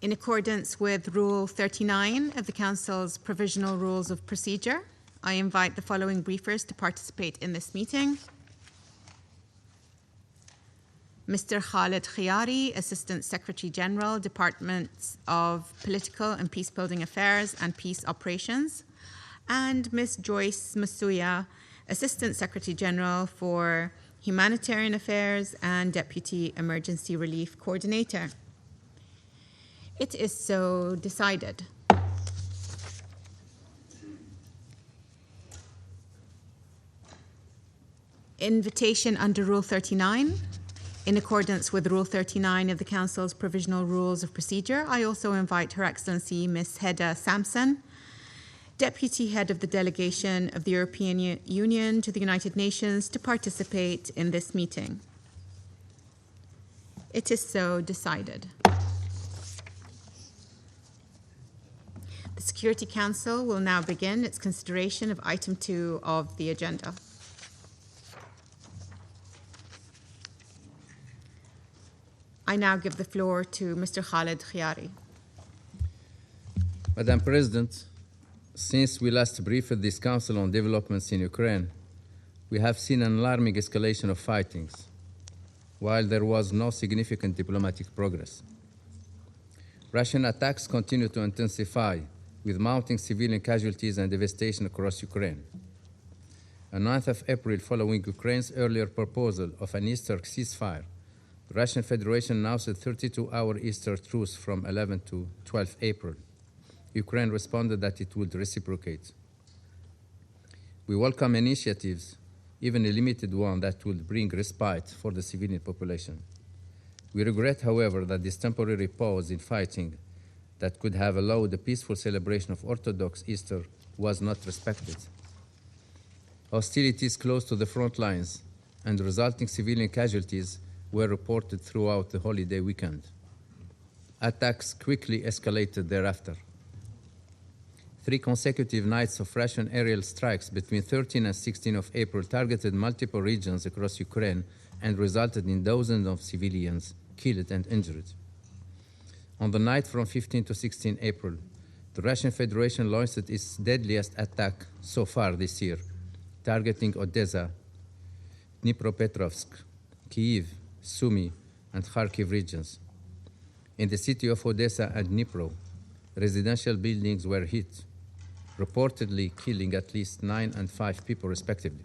In accordance with Rule 39 of the Council's Provisional Rules of Procedure, I invite the following briefers to participate in this meeting. Mr. Khaled Hhiaри, Assistant Secretary General, Departments of Political and Peacebuilding Affairs and Peace Operations, and Ms. Джойс Мсуя, Assistant Secretary General for Humanitarian Affairs and Deputy Emergency Relief Coordinator. It is so decided. Invitation under Rule 39. In accordance with Rule 39 of the Council's Provisional Rules of Procedure, I also invite Her Excellency Ms. Hedda Sampson, Deputy Head of the Delegation of the European Union to the United Nations, to participate in this meeting. It is so decided. The Security Council will now begin its consideration of Item 2 of the agenda. I now give the floor to Mr. Khaled Hhiari. Madam President, since we last briefed this Council on developments in Ukraine, we have seen an alarming escalation of fightings, while there was no significant diplomatic progress. Russian attacks continue to intensify, with mounting civilian casualties and devastation across Ukraine. On 9th of April, following Ukraine's earlier proposal of an Easter ceasefire, the Russian Federation announced a 32-hour Easter truce from 11 to 12 April. Ukraine responded that it would reciprocate. We welcome initiatives, even a limited one, that will bring respite for the civilian population. We regret, however, that this temporary pause in fighting that could have allowed a peaceful celebration of Orthodox Easter was not respected. Hostilities close to the front lines and resulting civilian casualties were reported throughout the holiday weekend. Attacks quickly escalated thereafter. 3 consecutive nights of Russian aerial strikes between 13 and 16 of April targeted multiple regions across Ukraine and resulted in dozens of civilians killed and injured. On the night from 15 to 16 April, the Russian Federation launched its deadliest attack so far this year, targeting Odessa, Dnipropetrovsk, Kyiv, Sumy, and Kharkiv regions. In the city of Odessa and Dnipro, residential buildings were hit, reportedly killing at least 9 and 5 people respectively.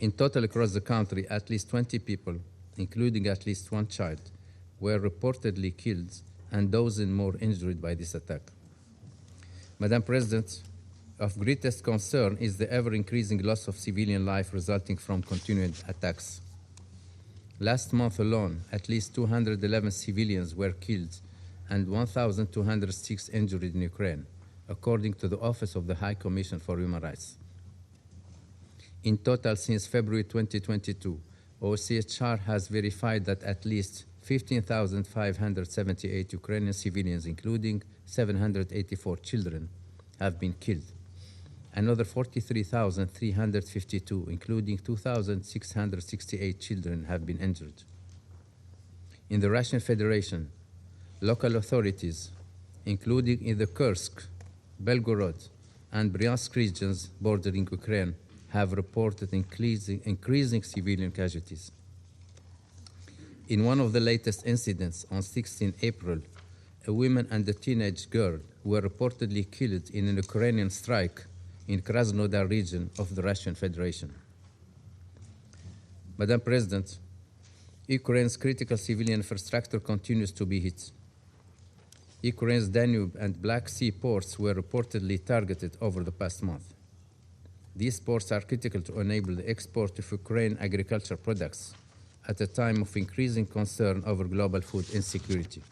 In total across the country, at least 20 people, including at least 1 child, were reportedly killed and dozens more injured by this attack. Madam President, of greatest concern is the ever-increasing loss of civilian life resulting from continued attacks. Last month alone, at least 211 civilians were killed and 1,206 injured in Ukraine, according to the Office of the High Commission for Human Rights. In total, since February 2022, OCHR has verified that at least 15,578 Ukrainian civilians, including 784 children, have been killed. Another 43,352, including 2,668 children, have been injured. In the Russian Federation, local authorities, including in the Kursk, Belgorod, and Bryansk regions bordering Ukraine, have reported increasing civilian casualties. In one of the latest incidents on 16 April, a woman and a teenage girl were reportedly killed in an Ukrainian strike in Krasnodar region of the Russian Federation. Madam President, Ukraine's critical civilian infrastructure continues to be hit. Ukraine's Danube and Black Sea ports were reportedly targeted over the past month. These ports are critical to enable the export of Ukraine agricultural products at a time of increasing concern over global food insecurity.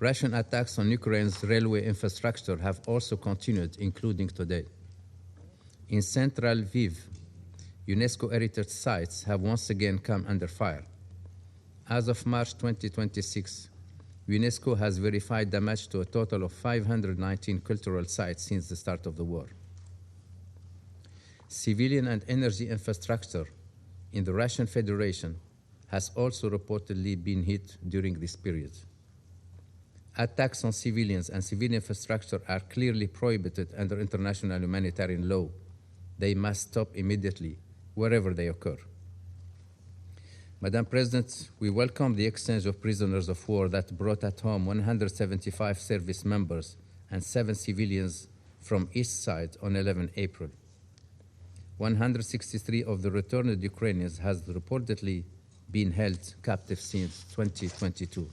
Russian attacks on Ukraine's railway infrastructure have also continued, including today. In central Lviv, UNESCO heritage sites have once again come under fire. As of March 2026, UNESCO has verified damage to a total of 519 cultural sites since the start of the war. Civilian and energy infrastructure, in the Russian Federation has also reportedly been hit during this period. Attacks on civilians and civilian infrastructure are clearly prohibited under international humanitarian law. They must stop immediately, wherever they occur. Madam President, we welcome the exchange of prisoners of war that brought at home 175 service members and 7 civilians from each side on 11 April. 163 of the returned Ukrainians has reportedly been held captive since 2022.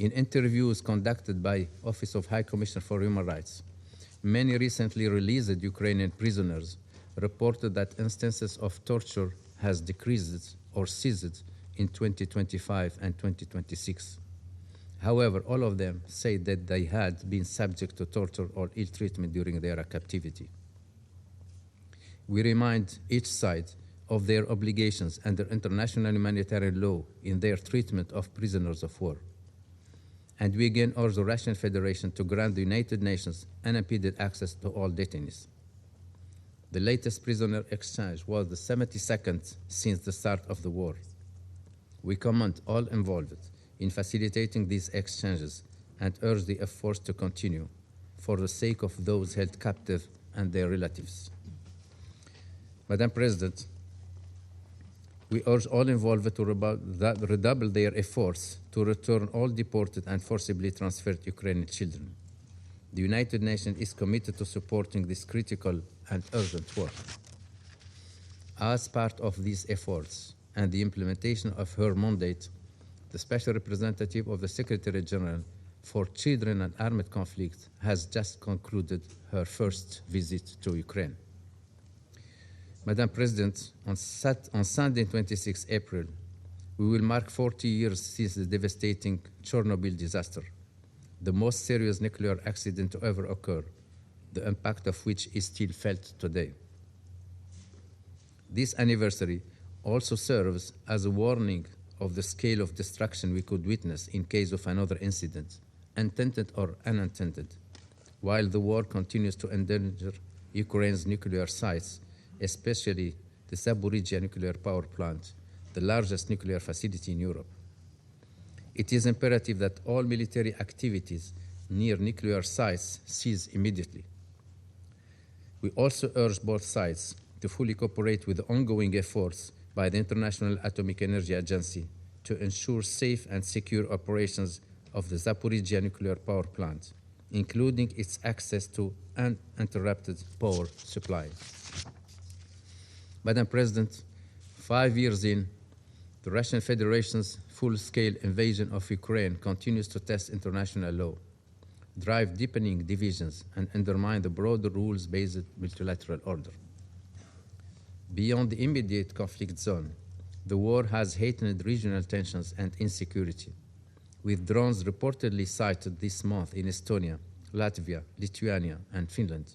In interviews conducted by Office of High Commissioner for Human Rights, many recently released Ukrainian prisoners reported that instances of torture has decreased or ceased in 2025 and 2026. However, all of them say that they had been subject to torture or ill treatment during their captivity. We remind each side of their obligations under international humanitarian law in their treatment of prisoners of war. And we again urge the Russian Federation to grant the United Nations unimpeded access to all detainees. The latest prisoner exchange was the 72nd since the start of the war. We commend all involved in facilitating these exchanges and urge the efforts to continue for the sake of those held captive and their relatives. Madam President, we urge all involved to redouble their efforts to return all deported and forcibly transferred Ukrainian children. The United Nations is committed to supporting this critical and urgent work. As part of these efforts and the implementation of her mandate, the Special Representative of the Secretary General for Children and Armed Conflict has just concluded her first visit to Ukraine. Madam President, on Sunday, 26 April, we will mark 40 years since the devastating Chernobyl disaster, the most serious nuclear accident to ever occur, the impact of which is still felt today. This anniversary also serves as a warning of the scale of destruction we could witness in case of another incident, intended or unintended, while the war continues to endanger Ukraine's nuclear sites, especially the Zaporizhzhia nuclear power plant, the largest nuclear facility in Europe. It is imperative that all military activities near nuclear sites cease immediately. We also urge both sides to fully cooperate with the ongoing efforts by the International Atomic Energy Agency to ensure safe and secure operations of the Zaporizhzhia nuclear power plant, including its access to uninterrupted power supply. Madam President, 5 years in, the Russian Federation's full-scale invasion of Ukraine continues to test international law, drive deepening divisions, and undermine the broader rules-based multilateral order. Beyond the immediate conflict zone, the war has heightened regional tensions and insecurity, with drones reportedly sighted this month in Estonia, Latvia, Lithuania, and Finland.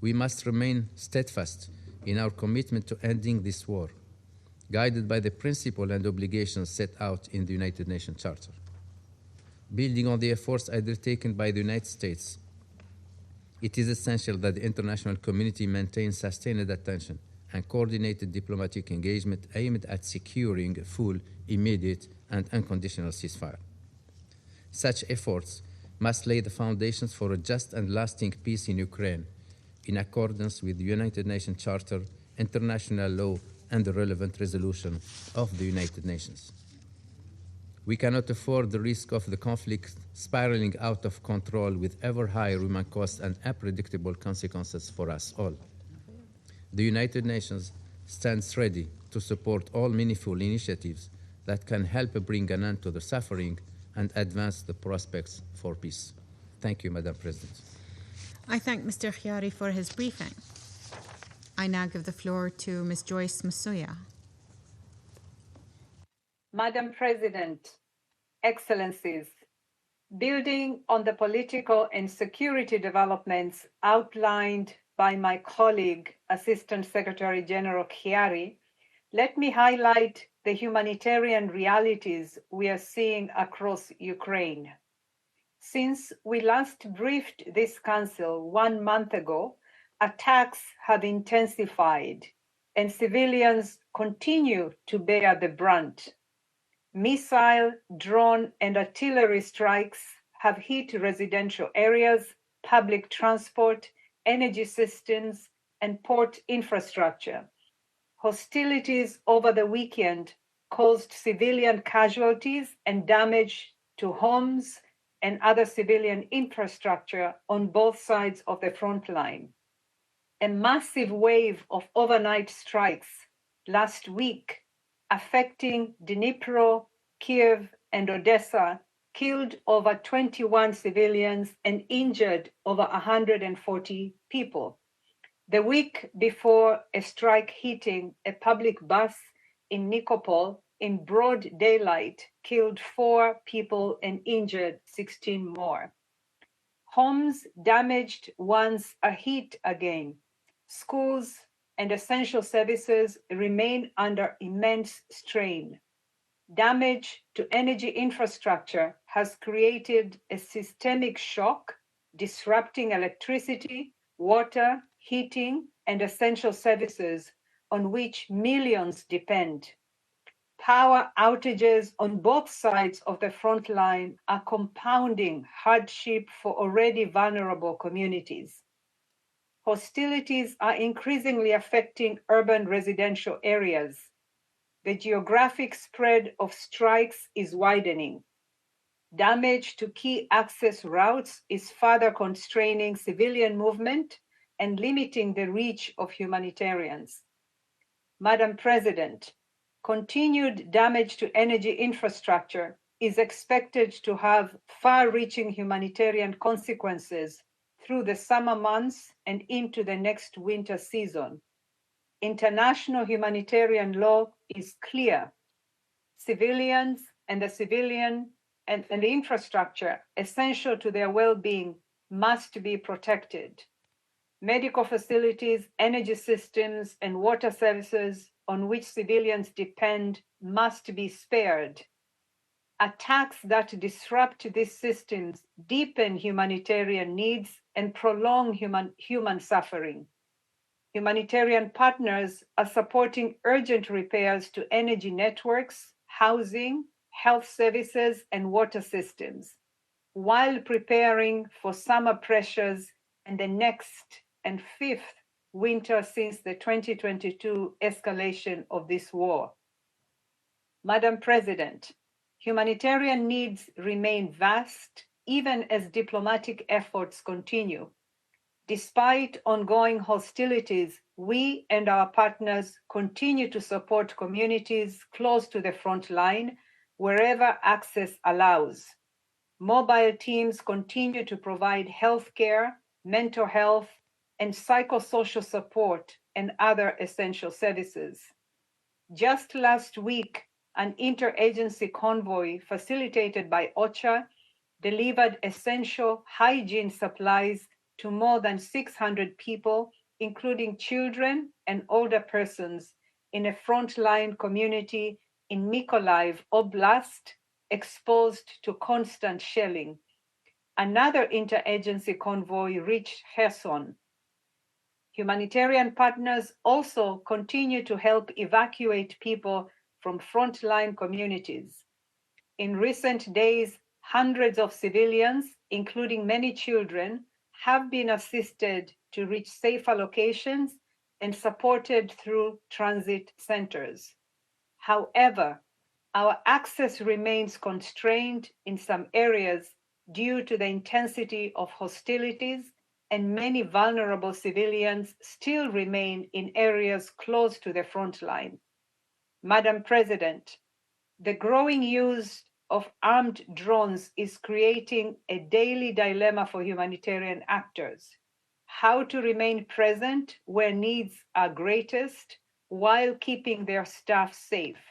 We must remain steadfast in our commitment to ending this war, guided by the principle and obligations set out in the United Nations Charter. Building on the efforts undertaken by the United States, it is essential that the international community maintain sustained attention and coordinated diplomatic engagement aimed at securing a full, immediate, and unconditional ceasefire. Such efforts must lay the foundations for a just and lasting peace in Ukraine, in accordance with the United Nations Charter, international law, and the relevant resolution of the United Nations. We cannot afford the risk of the conflict spiraling out of control with ever higher human costs and unpredictable consequences for us all. The United Nations stands ready to support all meaningful initiatives that can help bring an end to the suffering and advance the prospects for peace. Thank you, Madam President. I thank Mr. Hiaри for his briefing. I now give the floor to Ms. Джойс Мсуя. Madam President, Excellencies, building on the political and security developments outlined by my colleague, Assistant Secretary General Hиари, let me highlight the humanitarian realities we are seeing across Ukraine. Since we last briefed this Council 1 month ago, attacks have intensified, and civilians continue to bear the brunt. Missile, drone, and artillery strikes have hit residential areas, public transport, energy systems, and port infrastructure. Hostilities over the weekend caused civilian casualties and damage to homes and other civilian infrastructure on both sides of the front line. A massive wave of overnight strikes last week affecting Dnepru, Kiev, and Odessa killed over 21 civilians and injured over 140 people. The week before, a strike hitting a public bus in Nikopol in broad daylight killed 4 people and injured 16 more. Homes damaged once are hit again. Schools and essential services remain under immense strain. Damage to energy infrastructure has created a systemic shock, disrupting electricity, water, heating, and essential services on which millions depend. Power outages on both sides of the front line are compounding hardship for already vulnerable communities. Hostilities are increasingly affecting urban residential areas. The geographic spread of strikes is widening. Damage to key access routes is further constraining civilian movement and limiting the reach of humanitarians. Madam President, continued damage to energy infrastructure is expected to have far-reaching humanitarian consequences through the summer months and into the next winter season. International humanitarian law is clear. Civilians and the infrastructure essential to their well-being must be protected. Medical facilities, energy systems, and water services on which civilians depend must be spared. Attacks that disrupt these systems deepen humanitarian needs and prolong human suffering. Humanitarian partners are supporting urgent repairs to energy networks, housing, health services, and water systems, while preparing for summer pressures and the next and 5th winter since the 2022 escalation of this war. Madam President, humanitarian needs remain vast even as diplomatic efforts continue. Despite ongoing hostilities, we and our partners continue to support communities close to the front line wherever access allows. Mobile teams continue to provide healthcare, mental health, and psychosocial support and other essential services. Just last week, an interagency convoy facilitated by OCHA delivered essential hygiene supplies to more than 600 people, including children and older persons, in a frontline community in Mykolaiv Oblast, exposed to constant shelling. Another interagency convoy reached Kherson. Humanitarian partners also continue to help evacuate people from frontline communities. In recent days, hundreds of civilians, including many children, have been assisted to reach safer locations and supported through transit centers. However, our access remains constrained in some areas due to the intensity of hostilities, and many vulnerable civilians still remain in areas close to the front line. Madam President, the growing use of armed drones is creating a daily dilemma for humanitarian actors: how to remain present where needs are greatest while keeping their staff safe.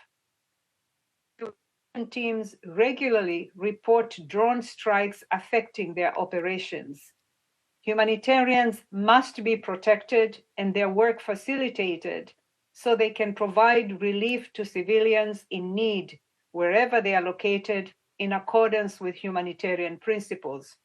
Teams regularly report drone strikes affecting their operations. Humanitarians must be protected and their work facilitated so they can provide relief to civilians in need wherever they are located in accordance with humanitarian principles.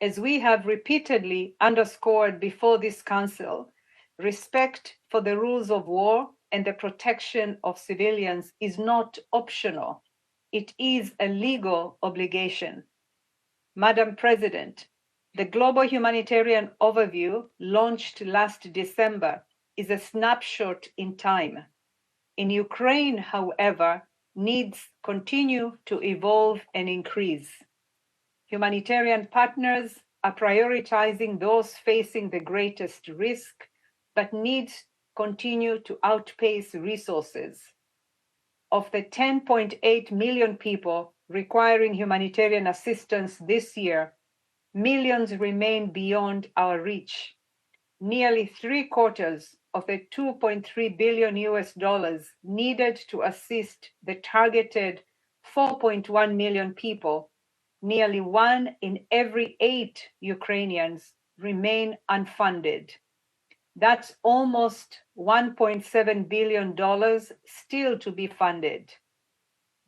As we have repeatedly underscored before this Council, Respect for the rules of war and the protection of civilians is not optional. It is a legal obligation. Madam President, the Global Humanitarian Overview, launched last December, is a snapshot in time. In Ukraine, however, needs continue to evolve and increase. Humanitarian partners are prioritizing those facing the greatest risk, but needs continue to outpace resources. Of the 10.8 million people requiring humanitarian assistance this year, millions remain beyond our reach. Nearly 3/4 of the $2.3 billion needed to assist the targeted 4.1 million people, nearly 1 in every 8 Ukrainians remain unfunded. That's almost $1.7 billion still to be funded.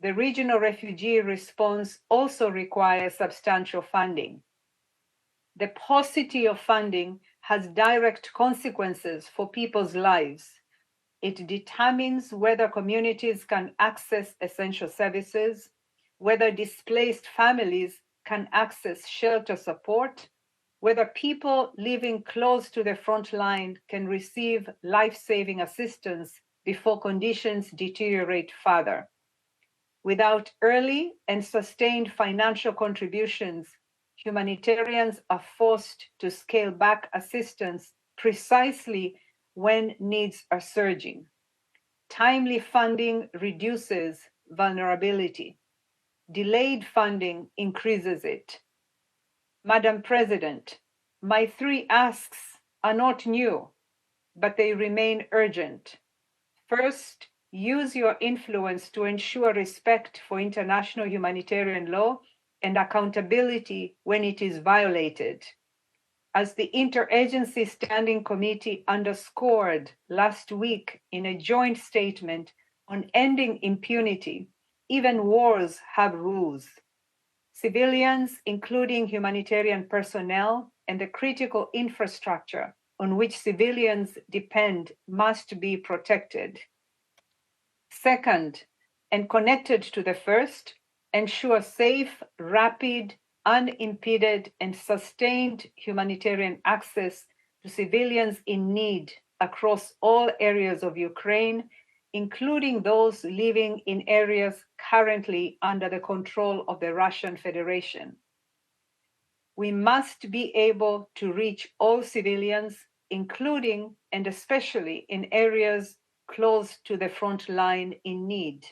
The regional refugee response also requires substantial funding. The paucity of funding has direct consequences for people's lives. It determines whether communities can access essential services, whether displaced families can access shelter support, whether people living close to the front line can receive life-saving assistance before conditions deteriorate further. Without early and sustained financial contributions, humanitarians are forced to scale back assistance precisely when needs are surging. Timely funding reduces vulnerability. Delayed funding increases it. Madam President, my 3 asks are not new, but they remain urgent. First, use your influence to ensure respect for international humanitarian law and accountability when it is violated. As the Interagency Standing Committee underscored last week in a joint statement on ending impunity, even wars have rules. Civilians, including humanitarian personnel and the critical infrastructure on which civilians depend, must be protected. Second, and connected to the first, ensure safe, rapid, unimpeded, and sustained humanitarian access to civilians in need across all areas of Ukraine, including those living in areas currently under the control of the Russian Federation. We must be able to reach all civilians, including and especially in areas close to the front line in need.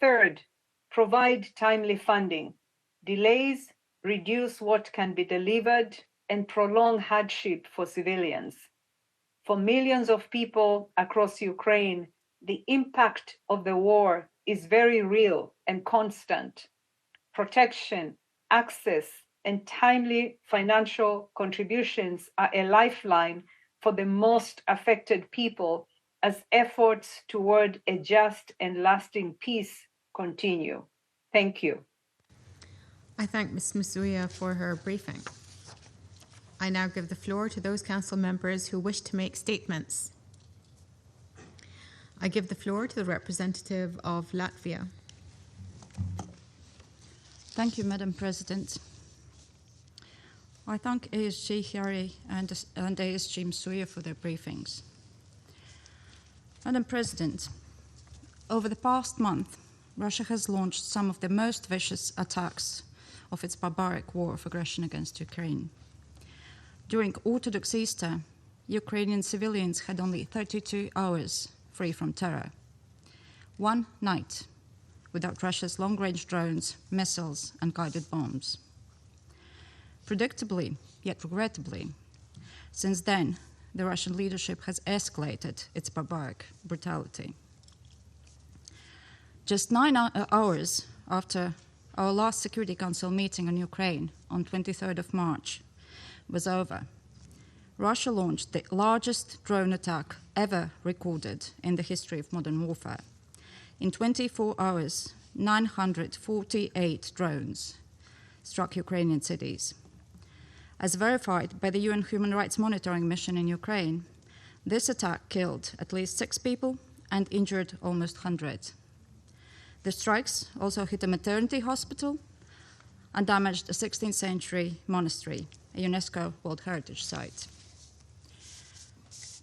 Third, provide timely funding. Delays reduce what can be delivered and prolong hardship for civilians. For millions of people across Ukraine, the impact of the war is very real and constant. Protection, access, and timely financial contributions are a lifeline for the most affected people as efforts toward a just and lasting peace continue. Thank you. I thank Ms. Msouya for her briefing. I now give the floor to those council members who wish to make statements. I give the floor to the representative of Latvia. Thank you, Madam President. I thank ASG Hиари and ASG Msouya for their briefings. Madam President, over the past month, Russia has launched some of the most vicious attacks of its barbaric war of aggression against Ukraine. During Orthodox Easter, Ukrainian civilians had only 32 hours free from terror. One night without Russia's long-range drones, missiles, and guided bombs. Predictably, yet regrettably, since then, the Russian leadership has escalated its barbaric brutality. Just 9 hours after our last Security Council meeting on Ukraine on 23rd of March was over, Russia launched the largest drone attack ever recorded in the history of modern warfare. In 24 hours, 948 drones struck Ukrainian cities. As verified by the UN Human Rights Monitoring Mission in Ukraine, This attack killed at least 6 people and injured almost 100. The strikes also hit a maternity hospital and damaged a 16th century monastery, a UNESCO World Heritage Site.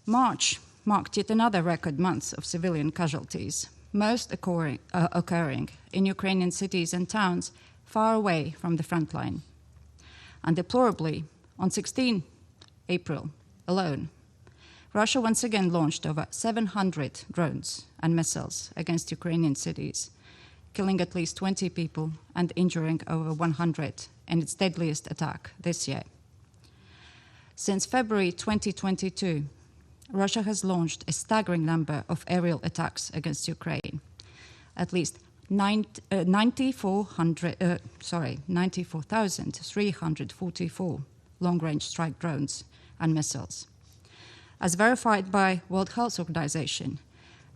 March marked yet another record month of civilian casualties, most occurring in Ukrainian cities and towns far away from the front line. And deplorably, on 16 April alone, Russia once again launched over 700 drones and missiles against Ukrainian cities, killing at least 20 people and injuring over 100 in its deadliest attack this year. Since February 2022, Russia has launched a staggering number of aerial attacks against Ukraine, at least 94,344 long-range strike drones and missiles. As verified by World Health Organization,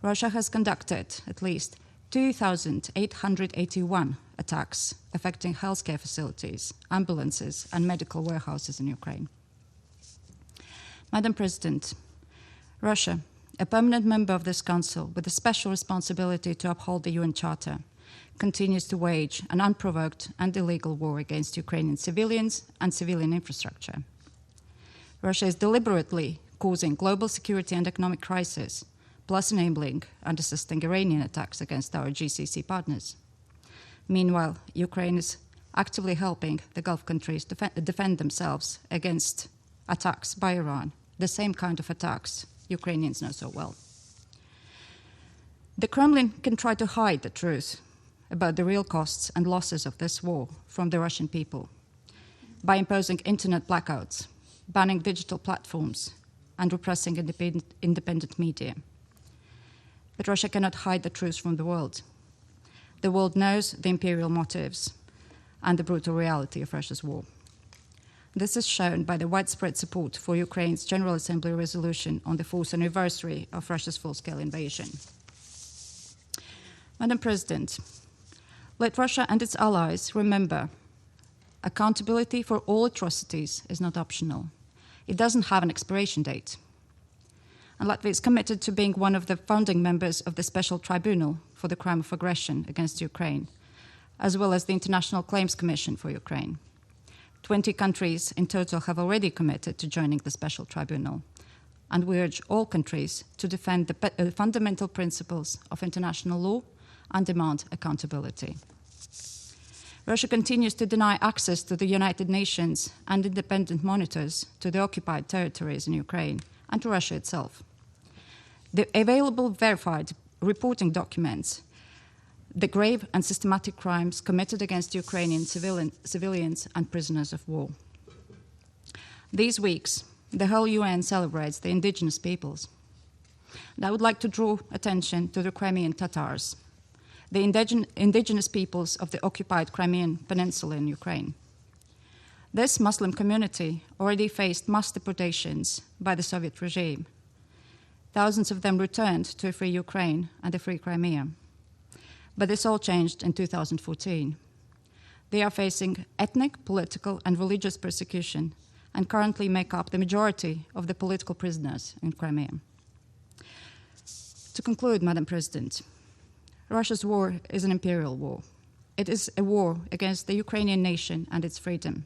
Russia has conducted at least 2,881 attacks affecting healthcare facilities, ambulances, and medical warehouses in Ukraine. Madam President, Russia, a permanent member of this Council with a special responsibility to uphold the UN Charter, continues to wage an unprovoked and illegal war against Ukrainian civilians and civilian infrastructure. Russia is deliberately causing global security and economic crisis, plus enabling and assisting Iranian attacks against our GCC partners. Meanwhile, Ukraine is actively helping the Gulf countries defend themselves against attacks by Iran, the same kind of attacks Ukrainians know so well. The Kremlin can try to hide the truth about the real costs and losses of this war from the Russian people by imposing internet blackouts, banning digital platforms, and repressing independent media. But Russia cannot hide the truth from the world. The world knows the imperial motives and the brutal reality of Russia's war. This is shown by the widespread support for Ukraine's General Assembly resolution on the 4th anniversary of Russia's full-scale invasion. Madam President, let Russia and its allies remember accountability for all atrocities is not optional. It doesn't have an expiration date. And Latvia is committed to being one of the founding members of the Special Tribunal for the Crime of Aggression against Ukraine, as well as the International Claims Commission for Ukraine. 20 countries in total have already committed to joining the Special Tribunal, and we urge all countries to defend the fundamental principles of international law and demand accountability. Russia continues to deny access to the United Nations and independent monitors to the occupied territories in Ukraine and to Russia itself. The available verified reporting documents the grave and systematic crimes committed against Ukrainian civilians and prisoners of war. These weeks, the whole UN celebrates the indigenous peoples. And I would like to draw attention to the Crimean Tatars, the indigenous peoples of the occupied Crimean Peninsula in Ukraine. This Muslim community already faced mass deportations by the Soviet regime. Thousands of them returned to a free Ukraine and a free Crimea. But this all changed in 2014. They are facing ethnic, political, and religious persecution and currently make up the majority of the political prisoners in Crimea. To conclude, Madam President, Russia's war is an imperial war. It is a war against the Ukrainian nation and its freedom.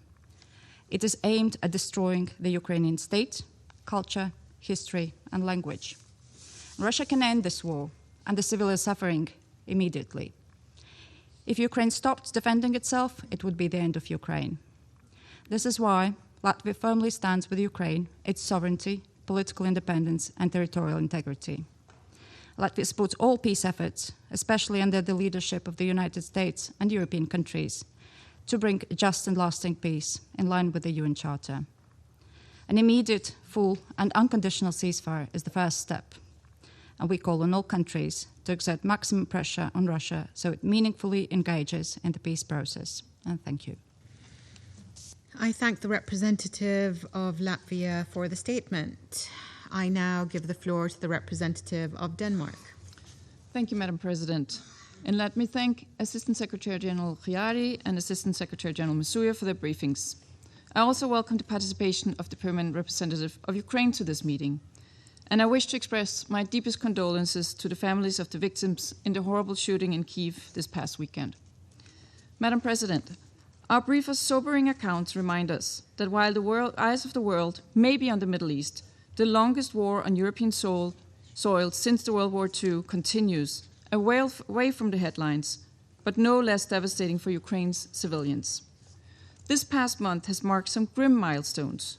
It is aimed at destroying the Ukrainian state, culture, history, and language. Russia can end this war and the civilian suffering immediately. If Ukraine stopped defending itself, it would be the end of Ukraine. This is why Latvia firmly stands with Ukraine, its sovereignty, political independence, and territorial integrity. Latvia supports all peace efforts, especially under the leadership of the United States and European countries, to bring just and lasting peace in line with the UN Charter. An immediate, full, and unconditional ceasefire is the first step, and we call on all countries to exert maximum pressure on Russia so it meaningfully engages in the peace process. And thank you. I thank the representative of Latvia for the statement. I now give the floor to the representative of Denmark. Thank you, Madam President. And let me thank Assistant Secretary General Hиари and Assistant Secretary General Msуя for their briefings. I also welcome the participation of the permanent representative of Ukraine to this meeting. and I wish to express my deepest condolences to the families of the victims in the horrible shooting in Kyiv this past weekend. Madam President, our brief and sobering accounts remind us that while the eyes of the world may be on the Middle East, the longest war on European soil since the World War II continues, away from the headlines, but no less devastating for Ukraine's civilians. This past month has marked some grim milestones.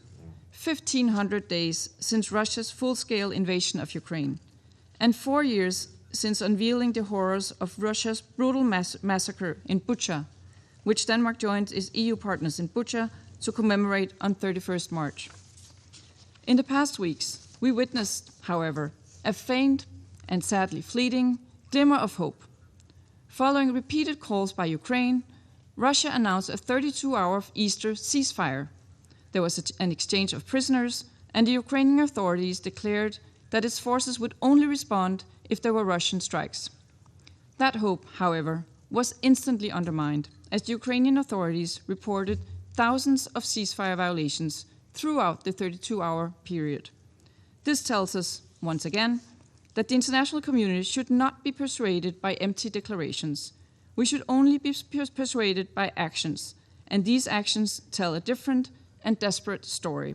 1,500 days since Russia's full-scale invasion of Ukraine, and 4 years since unveiling the horrors of Russia's brutal massacre in Bucha, which Denmark joined its EU partners in Bucha to commemorate on 31st March. In the past weeks, we witnessed, however, a faint and sadly fleeting glimmer of hope. Following repeated calls by Ukraine, Russia announced a 32-hour Easter ceasefire. There was an exchange of prisoners, and the Ukrainian authorities declared that its forces would only respond if there were Russian strikes. That hope, however, was instantly undermined, as the Ukrainian authorities reported thousands of ceasefire violations throughout the 32-hour period. This tells us, once again, that the international community should not be persuaded by empty declarations. We should only be persuaded by actions, and these actions tell a different and desperate story,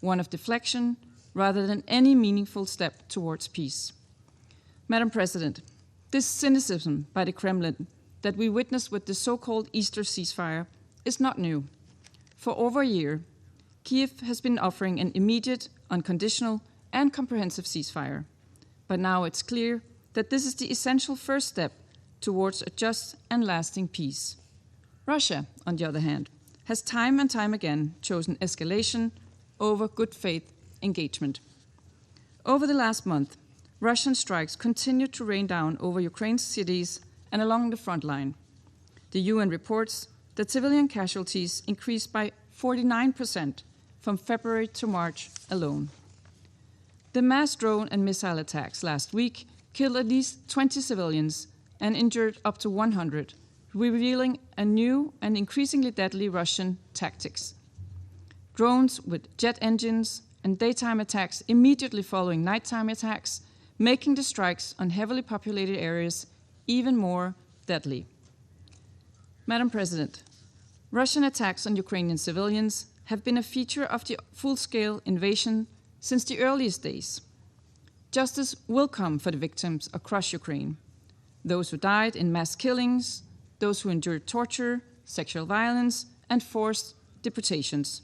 one of deflection rather than any meaningful step towards peace. Madam President, this cynicism by the Kremlin that we witnessed with the so-called Easter ceasefire is not new. For over a year, Kyiv has been offering an immediate, unconditional, and comprehensive ceasefire. But now it's clear that this is the essential first step towards a just and lasting peace. Russia, on the other hand, has time and time again chosen escalation over good faith engagement. Over the last month, Russian strikes continued to rain down over Ukraine's cities and along the front line. The UN reports that civilian casualties increased by 49% from February to March alone. The mass drone and missile attacks last week killed at least 20 civilians and injured up to 100, revealing a new and increasingly deadly Russian tactics. Drones with jet engines and daytime attacks immediately following nighttime attacks, making the strikes on heavily populated areas even more deadly. Madam President, Russian attacks on Ukrainian civilians have been a feature of the full-scale invasion since the earliest days. Justice will come for the victims across Ukraine, those who died in mass killings, those who endured torture, sexual violence, and forced deportations.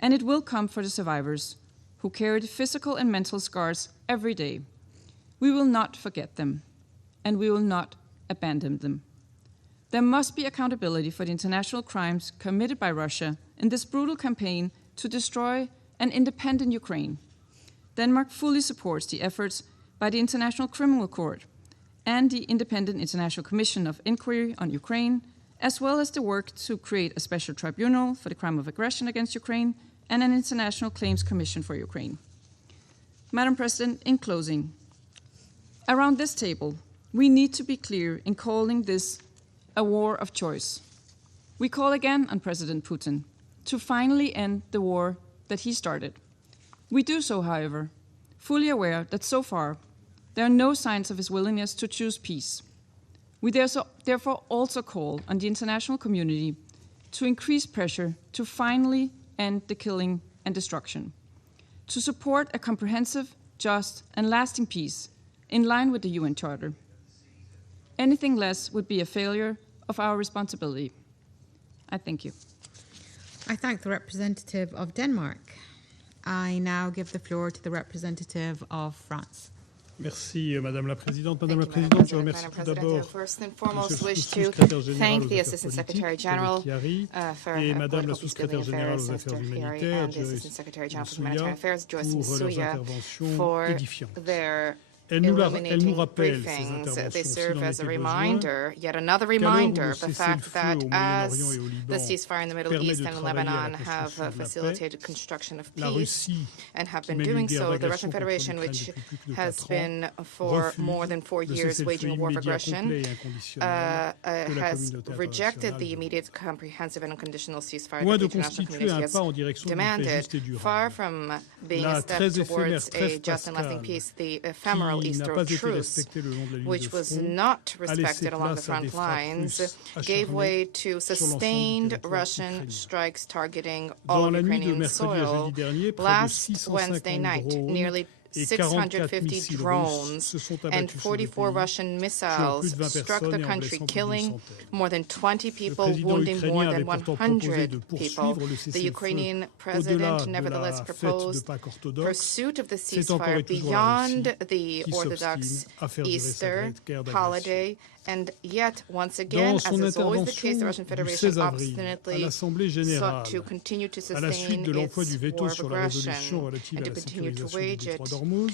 And it will come for the survivors who carried physical and mental scars every day. We will not forget them, and we will not abandon them. There must be accountability for the international crimes committed by Russia in this brutal campaign to destroy an independent Ukraine. Denmark fully supports the efforts by the International Criminal Court and the Independent International Commission of Inquiry on Ukraine, as well as the work to create a special tribunal for the crime of aggression against Ukraine and an International Claims Commission for Ukraine. Madam President, in closing, around this table, we need to be clear in calling this a war of choice. We call again on President Putin to finally end the war that he started. We do so, however, fully aware that so far there are no signs of his willingness to choose peace. We therefore also call on the international community to increase pressure to finally end the killing and destruction, to support a comprehensive, just, and lasting peace in line with the UN Charter. Anything less would be a failure of our responsibility. I thank you. I thank the representative of Denmark. I now give the floor to the representative of France. Merci, Madame la Présidente. Madame la Présidente, je remercie tout d'abord First and foremost, wish to Secrétaire général thank aux the Affaires Assistant politiques, Secretary General Hiaри, for et Madame la political Sous-Secrétaire peace building générale affairs, aux Affaires Secretary Hiaри, humanitaires, and the Joyce Assistant Secretary General for Msouya, Humanitarian Affairs, Joyce pour leurs Msouya, interventions for édifiantes. their nous rappelle ces briefings. interventions They serve as a s'il en était reminder, yet another reminder, of the fact that as the ceasefire in the Middle East and Lebanon have facilitated construction of peace and have been doing so, the Russian Federation, which has been for more than 4 years waging a war of aggression, has rejected the immediate, comprehensive and unconditional ceasefire that the international community has demanded. Far from being a step towards a just and lasting peace, the ephemeral Easter truce, which was not respected along the front lines, gave way to sustained Russian strikes targeting all Ukrainian soil. Last Wednesday night, nearly 650 drones and 44 Russian missiles struck the country, killing more than 20 people, wounding more than 100 people. The Ukrainian president nevertheless proposed pursuit of the ceasefire beyond the Orthodox Easter holiday, and yet, once again, as is always the case, the Russian Federation obstinately sought to continue to sustain its war of aggression and to continue to wage it.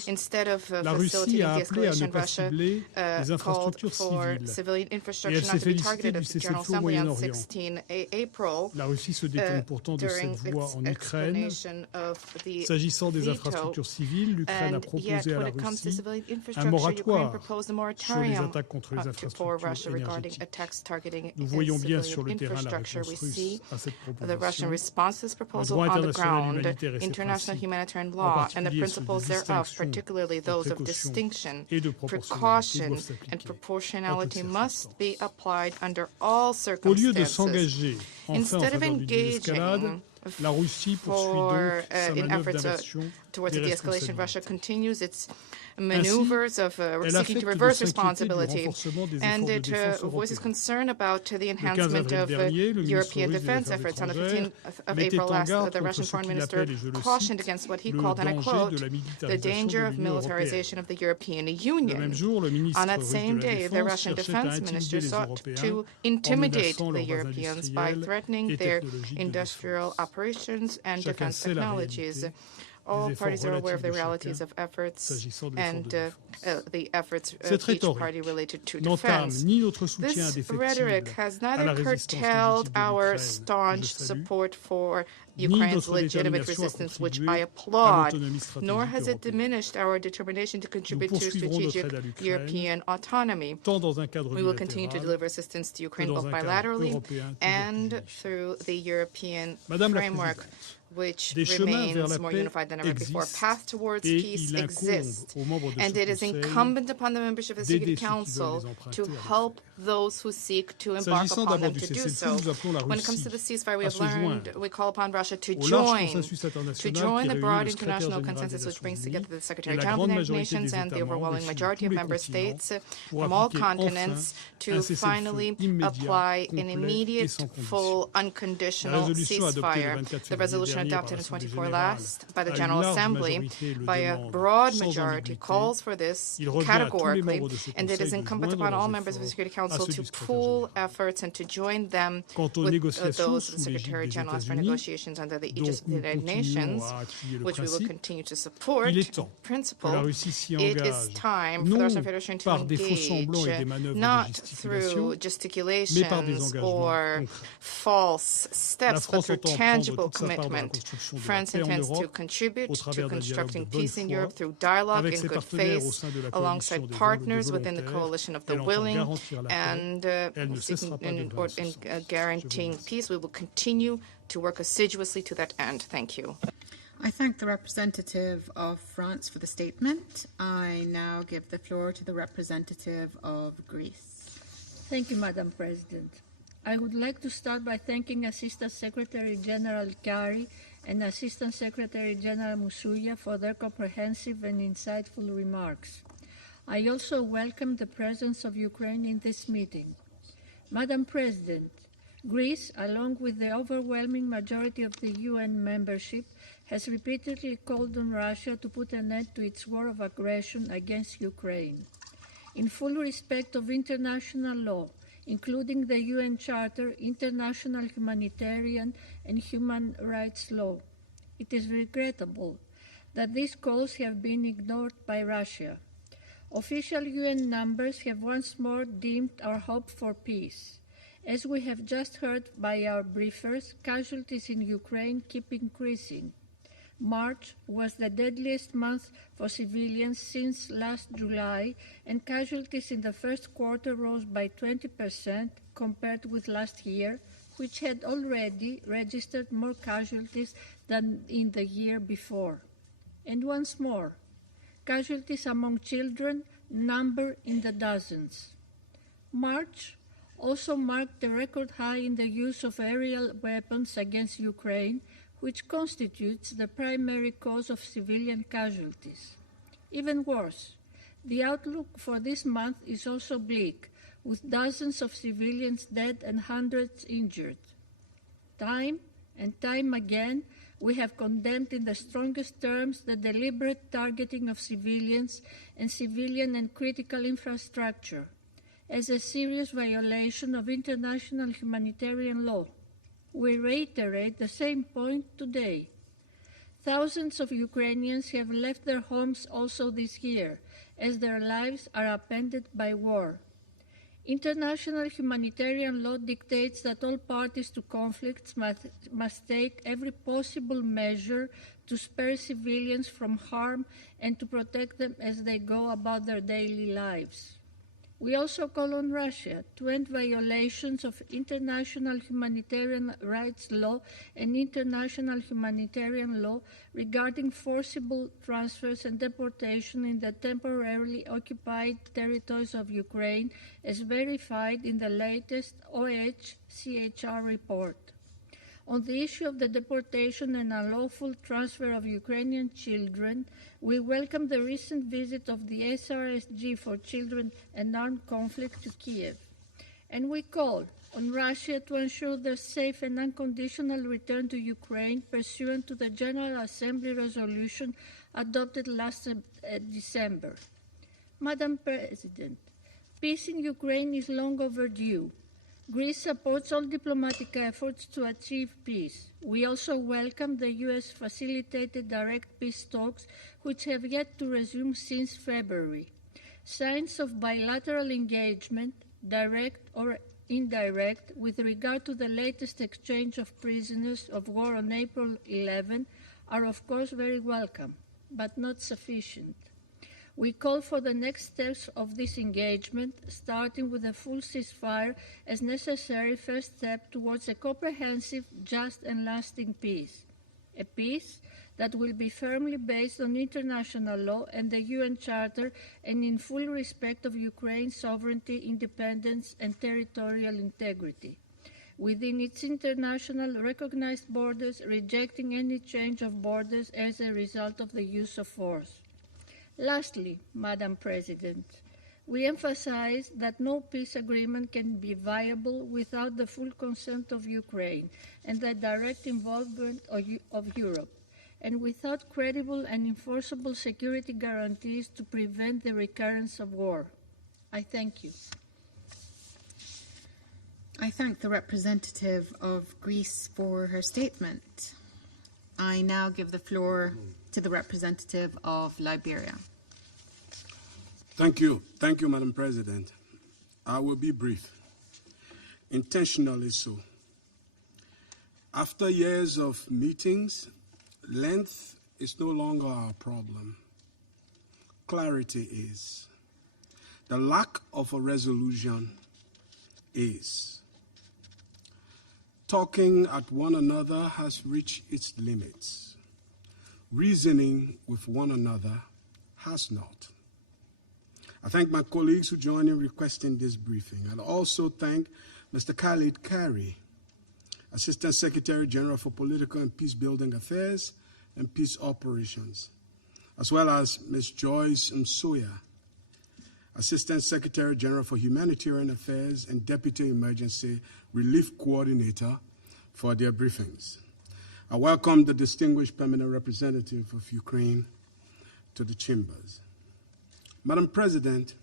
Instead of facilitating de-escalation, Russia called for civilian infrastructure not to be targeted at the General Assembly on 16 April during its explanation of the veto. And yet, when it comes to civilian infrastructure, Ukraine proposed a moratorium for Russia regarding attacks targeting civilian infrastructure. We see the Russian response to this proposal on the ground, international humanitarian law, and the principles thereof, particularly those of distinction, precaution, and proportionality must be applied under all circumstances. Instead of engaging in efforts towards the de-escalation, Russia continues its maneuvers of seeking to reverse responsibility, and it voices concern about the enhancement of European defense efforts. On the 15th of April last, the Russian foreign minister cautioned against what he called, and I quote, the danger of militarization of the European Union. On that same day, the Russian defense minister sought to intimidate the Europeans by threatening their industrial operations and defense technologies. All parties are aware of the realities of efforts and the efforts of each party related to defense. This rhetoric has neither curtailed our staunch support for Ukraine's legitimate resistance, which I applaud, nor has it diminished our determination to contribute to strategic European autonomy. We will continue to deliver assistance to Ukraine both bilaterally and through the European framework, which remains more unified than ever before. Path towards peace exists, and it is incumbent upon the membership of the Security Council to help those who seek to embark upon them to do so. When it comes to the ceasefire, we have learned, we call upon Russia to join the broad international consensus which brings together the Secretary General of the United Nations and the overwhelming majority of member states from all continents to finally apply an immediate, full, unconditional ceasefire. The resolution adopted in 24 last by the General Assembly by a broad majority calls for this categorically, and it is incumbent upon all members of the Security Council to pool efforts and to join them with those of the Secretary General as for negotiations under the aegis of the United Nations, which we will continue to support. In principle, it is time for the Russian Federation to engage not through gesticulations or false steps, but through tangible commitment. France intends to contribute to constructing peace in Europe through dialogue in good faith alongside partners within the coalition of the willing and guaranteeing peace. We will continue to work assiduously to that end. Thank you. I thank the representative of France for the statement. I now give the floor to the representative of Greece. Thank you, Madam President. I would like to start by thanking Assistant Secretary General Hiaри and Assistant Secretary General Msuya for their comprehensive and insightful remarks. I also welcome the presence of Ukraine in this meeting. Madam President, Greece, along with the overwhelming majority of the UN membership, has repeatedly called on Russia to put an end to its war of aggression against Ukraine. In full respect of international law, including the UN Charter, international humanitarian and human rights law, it is regrettable that these calls have been ignored by Russia. Official UN numbers have once more dimmed our hope for peace. As we have just heard by our briefers, casualties in Ukraine keep increasing. March was the deadliest month for civilians since last July, and casualties in the first quarter rose by 20% compared with last year, which had already registered more casualties than in the year before. And once more, casualties among children number in the dozens. March also marked a record high in the use of aerial weapons against Ukraine, which constitutes the primary cause of civilian casualties. Even worse, the outlook for this month is also bleak, with dozens of civilians dead and hundreds injured. Time and time again, we have condemned in the strongest terms the deliberate targeting of civilians and civilian and critical infrastructure as a serious violation of international humanitarian law. We reiterate the same point today. Thousands of Ukrainians have left their homes also this year, as their lives are upended by war. International humanitarian law dictates that all parties to conflicts must take every possible measure to spare civilians from harm and to protect them as they go about their daily lives. We also call on Russia to end violations of international humanitarian rights law and international humanitarian law regarding forcible transfers and deportation in the temporarily occupied territories of Ukraine, as verified in the latest OHCHR report. On the issue of the deportation and unlawful transfer of Ukrainian children, we welcome the recent visit of the SRSG for Children and Armed Conflict to Kiev. And we call on Russia to ensure their safe and unconditional return to Ukraine pursuant to the General Assembly resolution adopted last December. Madam President, peace in Ukraine is long overdue. Greece supports all diplomatic efforts to achieve peace. We also welcome the U.S. facilitated direct peace talks, which have yet to resume since February. Signs of bilateral engagement, direct or indirect, with regard to the latest exchange of prisoners of war on April 11 are of course very welcome, but not sufficient. We call for the next steps of this engagement, starting with a full ceasefire as necessary first step towards a comprehensive, just and lasting peace. A peace that will be firmly based on international law and the UN Charter and in full respect of Ukraine's sovereignty, independence, and territorial integrity, within its international recognized borders, rejecting any change of borders as a result of the use of force. Lastly, Madam President, we emphasize that no peace agreement can be viable without the full consent of Ukraine and the direct involvement of Europe, and without credible and enforceable security guarantees to prevent the recurrence of war. I thank you. I thank the representative of Greece for her statement. I now give the floor to the representative of Liberia. Thank you. Thank you, Madam President. I will be brief, intentionally so. After years of meetings, length is no longer our problem. Clarity is. The lack of a resolution is. Talking at one another has reached its limits. Reasoning with one another has not. I thank my colleagues who joined in requesting this briefing. I'd also thank Mr. Khaled Hiari, Assistant Secretary General for Political and Peace-Building Affairs and Peace Operations, as well as Ms. Joyce Msuya, Assistant Secretary General for Humanitarian Affairs and Deputy Emergency Relief Coordinator, for their briefings. I welcome the distinguished permanent representative of Ukraine to the chambers. Madam President,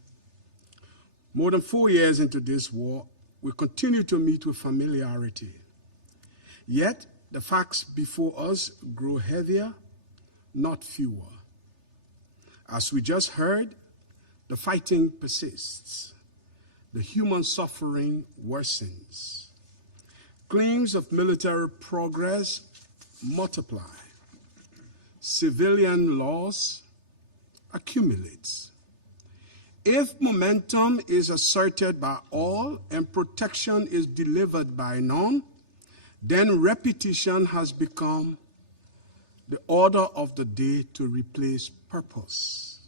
more than 4 years into this war, we continue to meet with familiarity. Yet, the facts before us grow heavier, not fewer. As we just heard, The fighting persists. The human suffering worsens. Claims of military progress multiply. Civilian loss accumulates. If momentum is asserted by all and protection is delivered by none, then repetition has become the order of the day to replace purpose.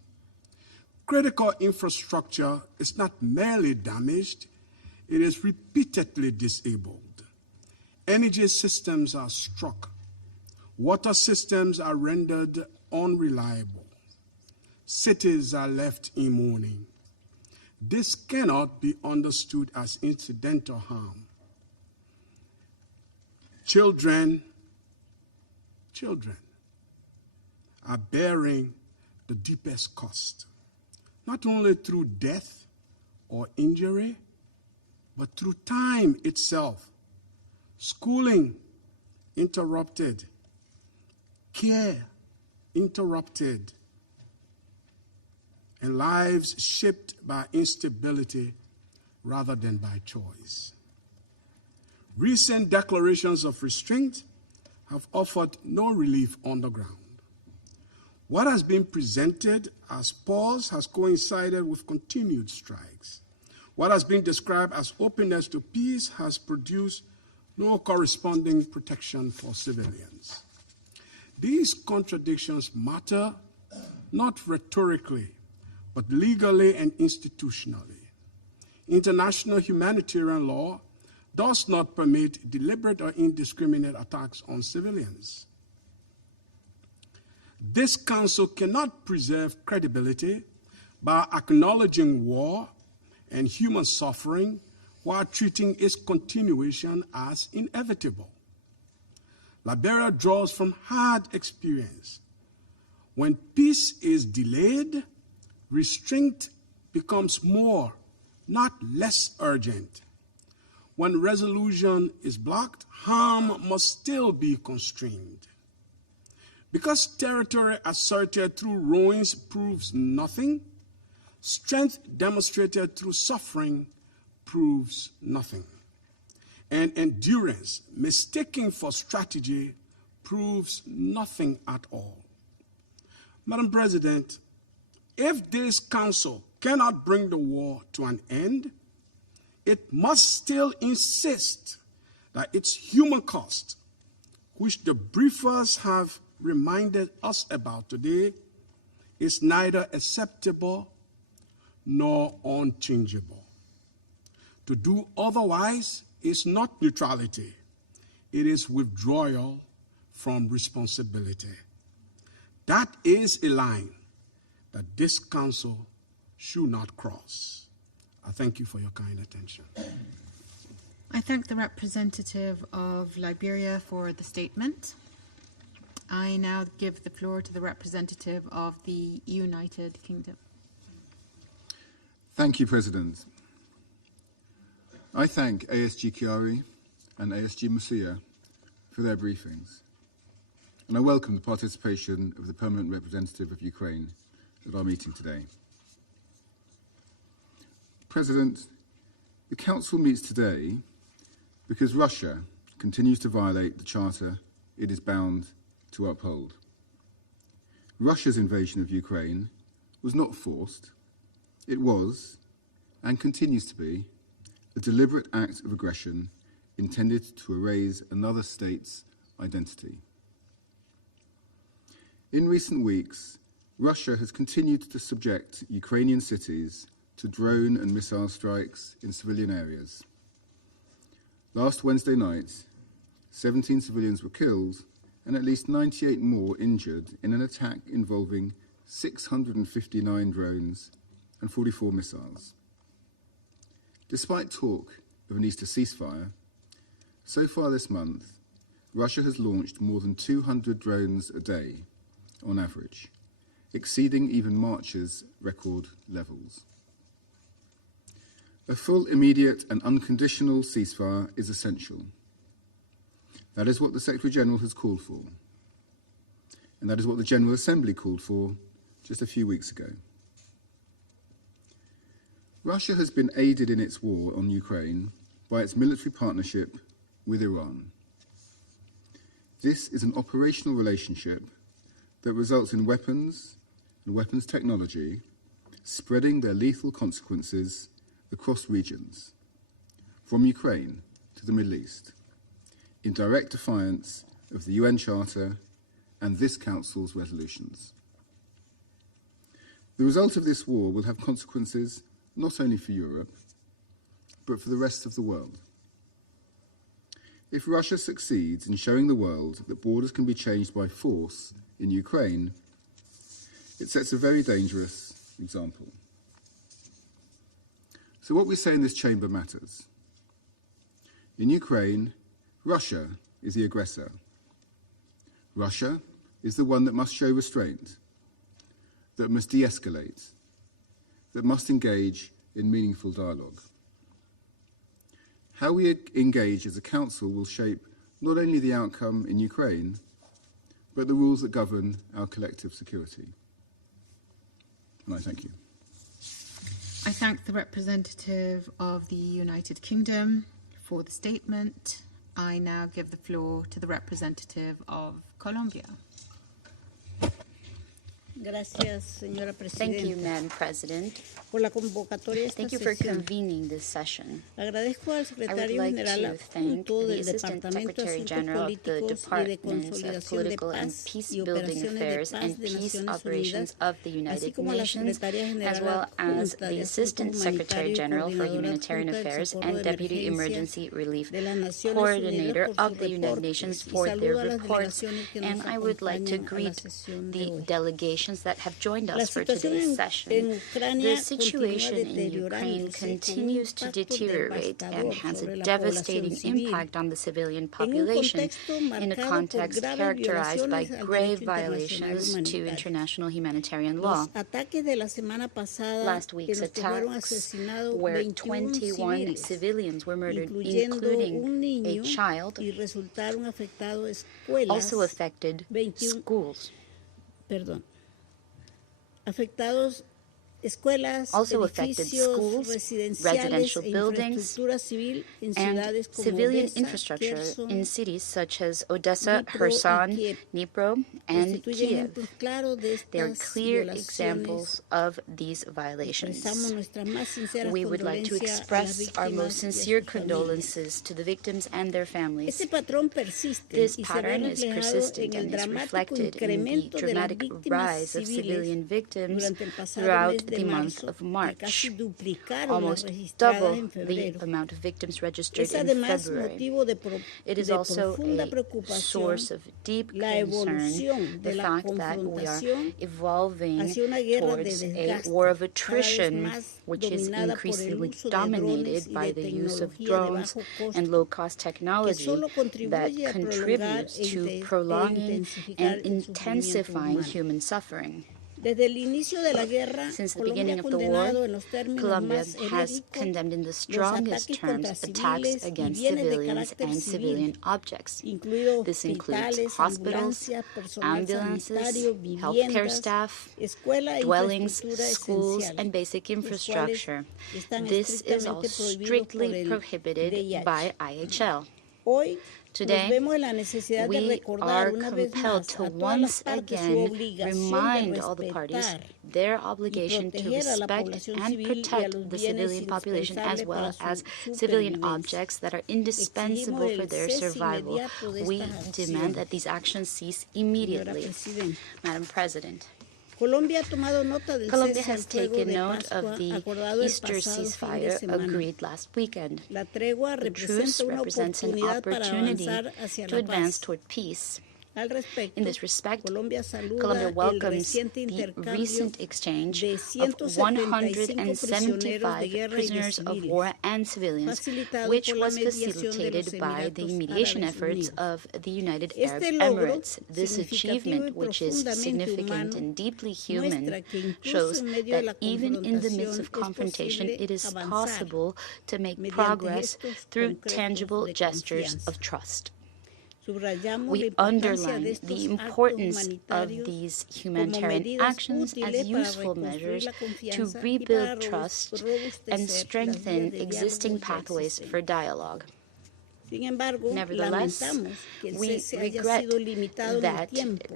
Critical infrastructure is not merely damaged, it is repeatedly disabled. Energy systems are struck. Water systems are rendered unreliable. Cities are left in mourning. This cannot be understood as incidental harm. Children are bearing the deepest cost, not only through death or injury, but through time itself. Schooling interrupted, care interrupted, and lives shaped by instability rather than by choice. Recent declarations of restraint have offered no relief on the ground. What has been presented as pause has coincided with continued strikes. What has been described as openness to peace has produced no corresponding protection for civilians. These contradictions matter not rhetorically, but legally and institutionally. International humanitarian law does not permit deliberate or indiscriminate attacks on civilians. This Council cannot preserve credibility by acknowledging war and human suffering while treating its continuation as inevitable. Liberia draws from hard experience. When peace is delayed, restraint becomes more, not less urgent. When resolution is blocked, harm must still be constrained. Because territory asserted through ruins proves nothing, strength demonstrated through suffering proves nothing. And endurance, mistaken for strategy, proves nothing at all. Madam President, if this Council cannot bring the war to an end, it must still insist that its human cost, which the briefers have reminded us about today, is neither acceptable nor unchangeable. To do otherwise is not neutrality, it is withdrawal from responsibility. That is a line that this Council should not cross. I thank you for your kind attention. I thank the representative of Liberia for the statement. I now give the floor to the representative of the United Kingdom. Thank you, President. I thank ASG Hiaри and ASG Msuya for their briefings, and I welcome the participation of the Permanent Representative of Ukraine at our meeting today. President, the Council meets today because Russia continues to violate the Charter it is bound to uphold. Russia's invasion of Ukraine was not forced. It was, and continues to be, a deliberate act of aggression intended to erase another state's identity. In recent weeks, Russia has continued to subject Ukrainian cities to drone and missile strikes in civilian areas. Last Wednesday night, 17 civilians were killed and at least 98 more injured in an attack involving 659 drones and 44 missiles. Despite talk of an Easter ceasefire, so far this month, Russia has launched more than 200 drones a day, on average, exceeding even March's record levels. A full, immediate and unconditional ceasefire is essential. That is what the Secretary-General has called for, and that is what the General Assembly called for just a few weeks ago. Russia has been aided in its war on Ukraine by its military partnership with Iran. This is an operational relationship that results in weapons and weapons technology spreading their lethal consequences across regions, from Ukraine to the Middle East, in direct defiance of the UN Charter and this Council's resolutions. The result of this war will have consequences not only for Europe, but for the rest of the world. If Russia succeeds in showing the world that borders can be changed by force in Ukraine, it sets a very dangerous example. So what we say in this chamber matters. In Ukraine, Russia is the aggressor. Russia is the one that must show restraint, that must de-escalate, that must engage in meaningful dialogue. How we engage as a council will shape not only the outcome in Ukraine, but the rules that govern our collective security. And I thank you. I thank the representative of the United Kingdom for the statement. I now give the floor to the representative of Colombia. Gracias, señora Thank you, Presidenta, Madam President. por la convocatoria de esta Thank you for sesión. convening this session. Agradezco al I would secretario like general to thank adjunto the del Assistant Departamento de Secretary Asuntos General of the Políticos y de Departments of Consolidación de Political and Paz y Peace-Building Operaciones de Affairs Paz and de Peace Naciones Operations Unidas, of the así United como a la Nations, Secretaria as General well as adjunta the de Assistant Asuntos Secretary Humanitarios y General for Coordinadora Humanitarian adjunta del Affairs Socorro and de Deputy Emergencias Emergency Relief de las Naciones Coordinator Unidas por of sus the United Nations reportes, y for their saludo a las reports, delegaciones que and nos I would like to acompañan a la greet sesión de the hoy. delegations that have joined La us for situación today's en session. Ucrania The situation in Ukraine continúa continues to deteriorate and has a devastating impact on the civilian population in a context characterized by grave violations to international humanitarian law. Last week's attacks, where 21 civilians were murdered, including a child, also affected schools. Also affected schools, residential buildings, and civilian infrastructure in cities such as Odessa, Kherson, Dnepru, and Kiev. They are clear examples of these violations. We would like to express our most sincere condolences to the victims and their families. This pattern is persistent and is reflected in the dramatic rise of civilian victims throughout the month of March, almost double the amount of victims registered in February. It is also a source of deep concern, the fact that we are evolving towards a war of attrition, which is increasingly dominated by the use of drones and low-cost technology that contributes to prolonging and intensifying human suffering. Since the beginning of the war, Colombia has condemned in the strongest terms attacks against civilians and civilian objects. This includes hospitals, ambulances, healthcare staff, dwellings, schools, and basic infrastructure. This is all strictly prohibited by IHL. Today, we are compelled to once again remind all the parties their obligation to respect and protect the civilian population as well as civilian objects that are indispensable for their survival. We demand that these actions cease immediately. Madam President, Colombia has taken note of the Easter ceasefire agreed last weekend. The truce represents an opportunity to advance toward peace. In this respect, Colombia welcomes the recent exchange of 175 prisoners of war and civilians, which was facilitated by the mediation efforts of the United Arab Emirates. This achievement, which is significant and deeply human, shows that even in the midst of confrontation, it is possible to make progress through tangible gestures of trust. We underline the importance of these humanitarian actions as useful measures to rebuild trust and strengthen existing pathways for dialogue. Nevertheless, we regret that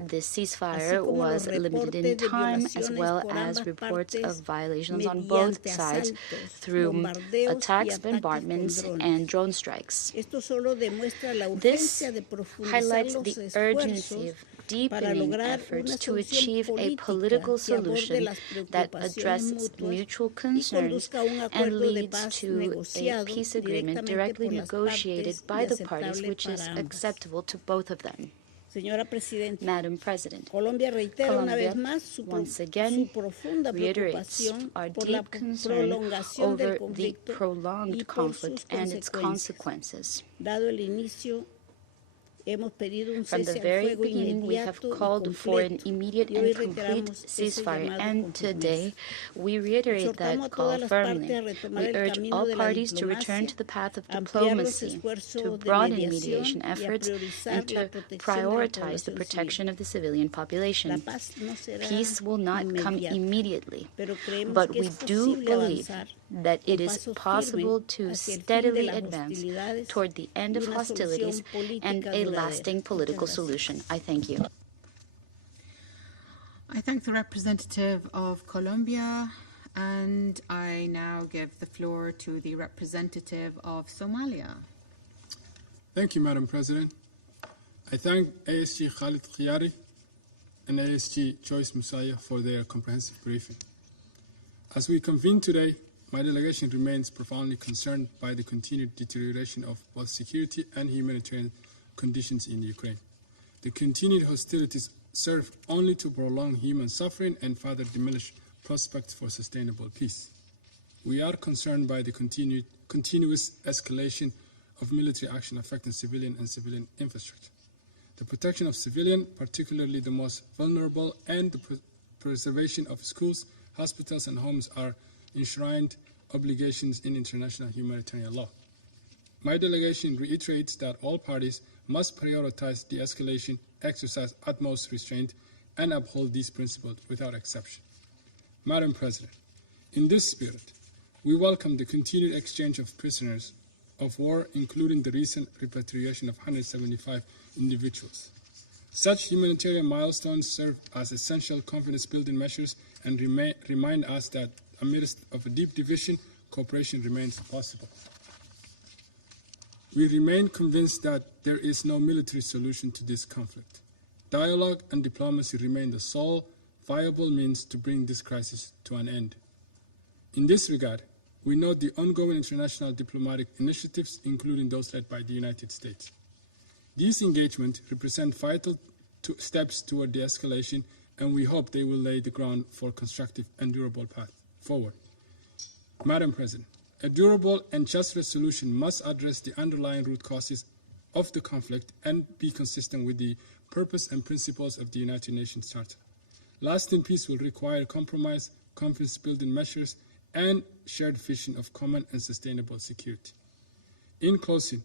this ceasefire was limited in time, as well as reports of violations on both sides through attacks, bombardments, and drone strikes. This highlights the urgency of deepening efforts to achieve a political solution that addresses mutual concerns and leads to a peace agreement directly negotiated by the parties, which is acceptable to both of them. Madam President, Colombia once again reiterates our deep concern over the prolonged conflict and its consequences. From the very beginning, we have called for an immediate and complete ceasefire, and today we reiterate that call firmly. We urge all parties to return to the path of diplomacy, to broaden mediation efforts, and to prioritize the protection of the civilian population. Peace will not come immediately, but we do believe that it is possible to steadily advance toward the end of hostilities and a lasting political solution. I thank you. I thank the representative of Colombia, and I now give the floor to the representative of Somalia. Thank you, Madam President. I thank ASG Khaled Hiari and ASG Джойс Msуя for their comprehensive briefing. As we convene today, my delegation remains profoundly concerned by the continued deterioration of both security and humanitarian conditions in Ukraine. The continued hostilities serve only to prolong human suffering and further diminish prospects for sustainable peace. We are concerned by the continuous escalation of military action affecting civilian and civilian infrastructure. The protection of civilians, particularly the most vulnerable, and the preservation of schools, hospitals, and homes are enshrined obligations in international humanitarian law. My delegation reiterates that all parties must prioritize de-escalation, exercise utmost restraint, and uphold these principles without exception. Madam President, in this spirit, we welcome the continued exchange of prisoners of war, including the recent repatriation of 175 individuals. Such humanitarian milestones serve as essential confidence-building measures and remind us that amidst of a deep division, cooperation remains possible. We remain convinced that there is no military solution to this conflict. Dialogue and diplomacy remain the sole viable means to bring this crisis to an end. In this regard, we note the ongoing international diplomatic initiatives, including those led by the United States. These engagements represent vital steps toward de-escalation, and we hope they will lay the ground for a constructive and durable path forward. Madam President, a durable and just resolution must address the underlying root causes of the conflict and be consistent with the purpose and principles of the United Nations Charter. Lasting peace will require compromise, confidence-building measures, and shared vision of common and sustainable security. In closing,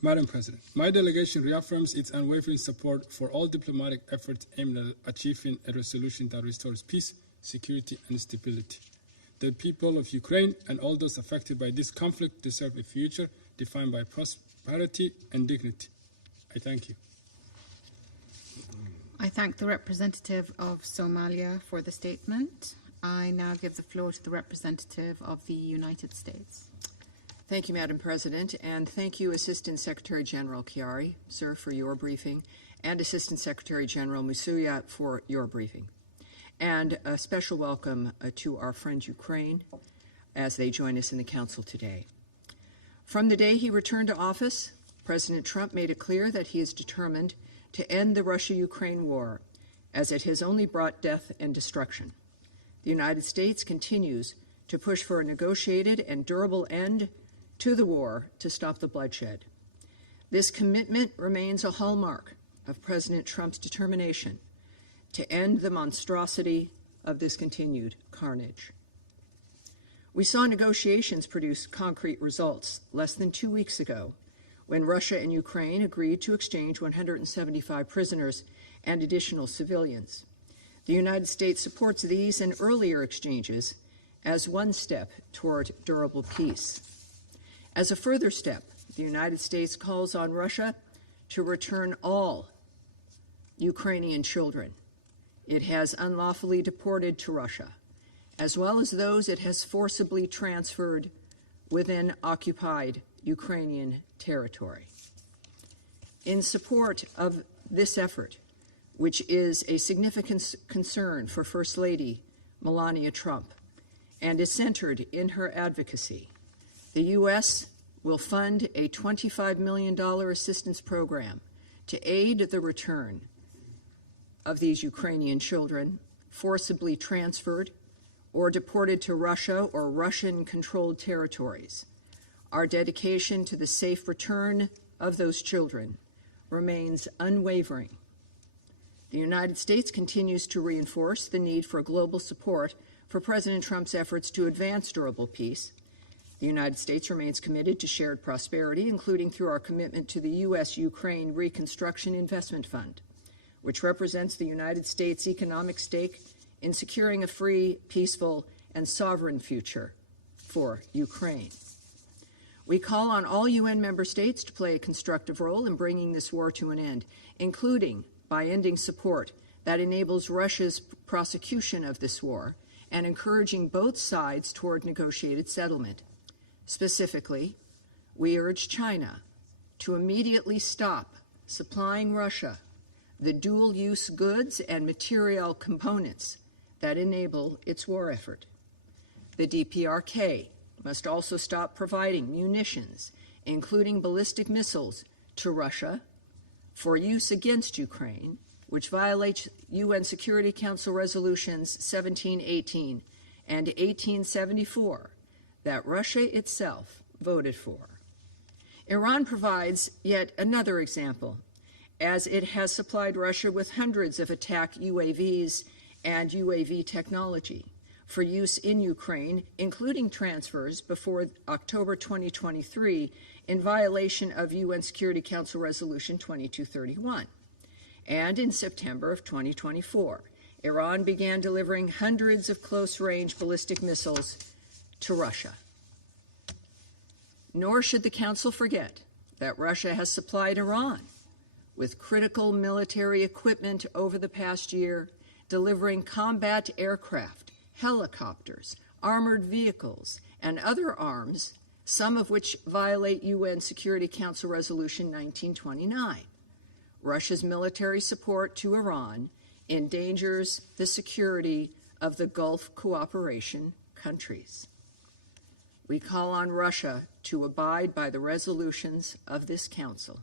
Madam President, my delegation reaffirms its unwavering support for all diplomatic efforts aimed at achieving a resolution that restores peace, security, and stability. The people of Ukraine and all those affected by this conflict deserve a future defined by prosperity and dignity. I thank you. I thank the representative of Somalia for the statement. I now give the floor to the representative of the United States. Thank you, Madam President, and thank you, Assistant Secretary General Hiaри, sir, for your briefing, and Assistant Secretary General Msуя for your briefing. And a special welcome to our friend Ukraine as they join us in the Council today. From the day he returned to office, President Trump made it clear that he is determined to end the Russia-Ukraine war, as it has only brought death and destruction. The United States continues to push for a negotiated and durable end to the war to stop the bloodshed. This commitment remains a hallmark of President Trump's determination to end the monstrosity of this continued carnage. We saw negotiations produce concrete results less than 2 weeks ago when Russia and Ukraine agreed to exchange 175 prisoners and additional civilians. The United States supports these and earlier exchanges as one step toward durable peace. As a further step, the United States calls on Russia to return all Ukrainian children it has unlawfully deported to Russia, as well as those it has forcibly transferred within occupied Ukrainian territory. In support of this effort, which is a significant concern for First Lady Melania Trump and is centered in her advocacy, the U.S. will fund a $25 million assistance program to aid the return of these Ukrainian children forcibly transferred or deported to Russia or Russian-controlled territories. Our dedication to the safe return of those children remains unwavering. The United States continues to reinforce the need for global support for President Trump's efforts to advance durable peace. The United States remains committed to shared prosperity, including through our commitment to the U.S.-Ukraine Reconstruction Investment Fund, which represents the United States' economic stake in securing a free, peaceful, and sovereign future for Ukraine. We call on all UN member states to play a constructive role in bringing this war to an end, including by ending support that enables Russia's prosecution of this war and encouraging both sides toward negotiated settlement. Specifically, we urge China to immediately stop supplying Russia the dual-use goods and material components that enable its war effort. The DPRK must also stop providing munitions, including ballistic missiles, to Russia for use against Ukraine, which violates UN Security Council Resolutions 1718 and 1874 that Russia itself voted for. Iran provides yet another example, as it has supplied Russia with hundreds of attack UAVs and UAV technology for use in Ukraine, including transfers before October 2023 in violation of UN Security Council Resolution 2231. And in September of 2024, Iran began delivering hundreds of close-range ballistic missiles to Russia. Nor should the Council forget that Russia has supplied Iran with critical military equipment over the past year, delivering combat aircraft, helicopters, armored vehicles, and other arms, some of which violate UN Security Council Resolution 1929. Russia's military support to Iran endangers the security of the Gulf cooperation countries. We call on Russia to abide by the resolutions of this Council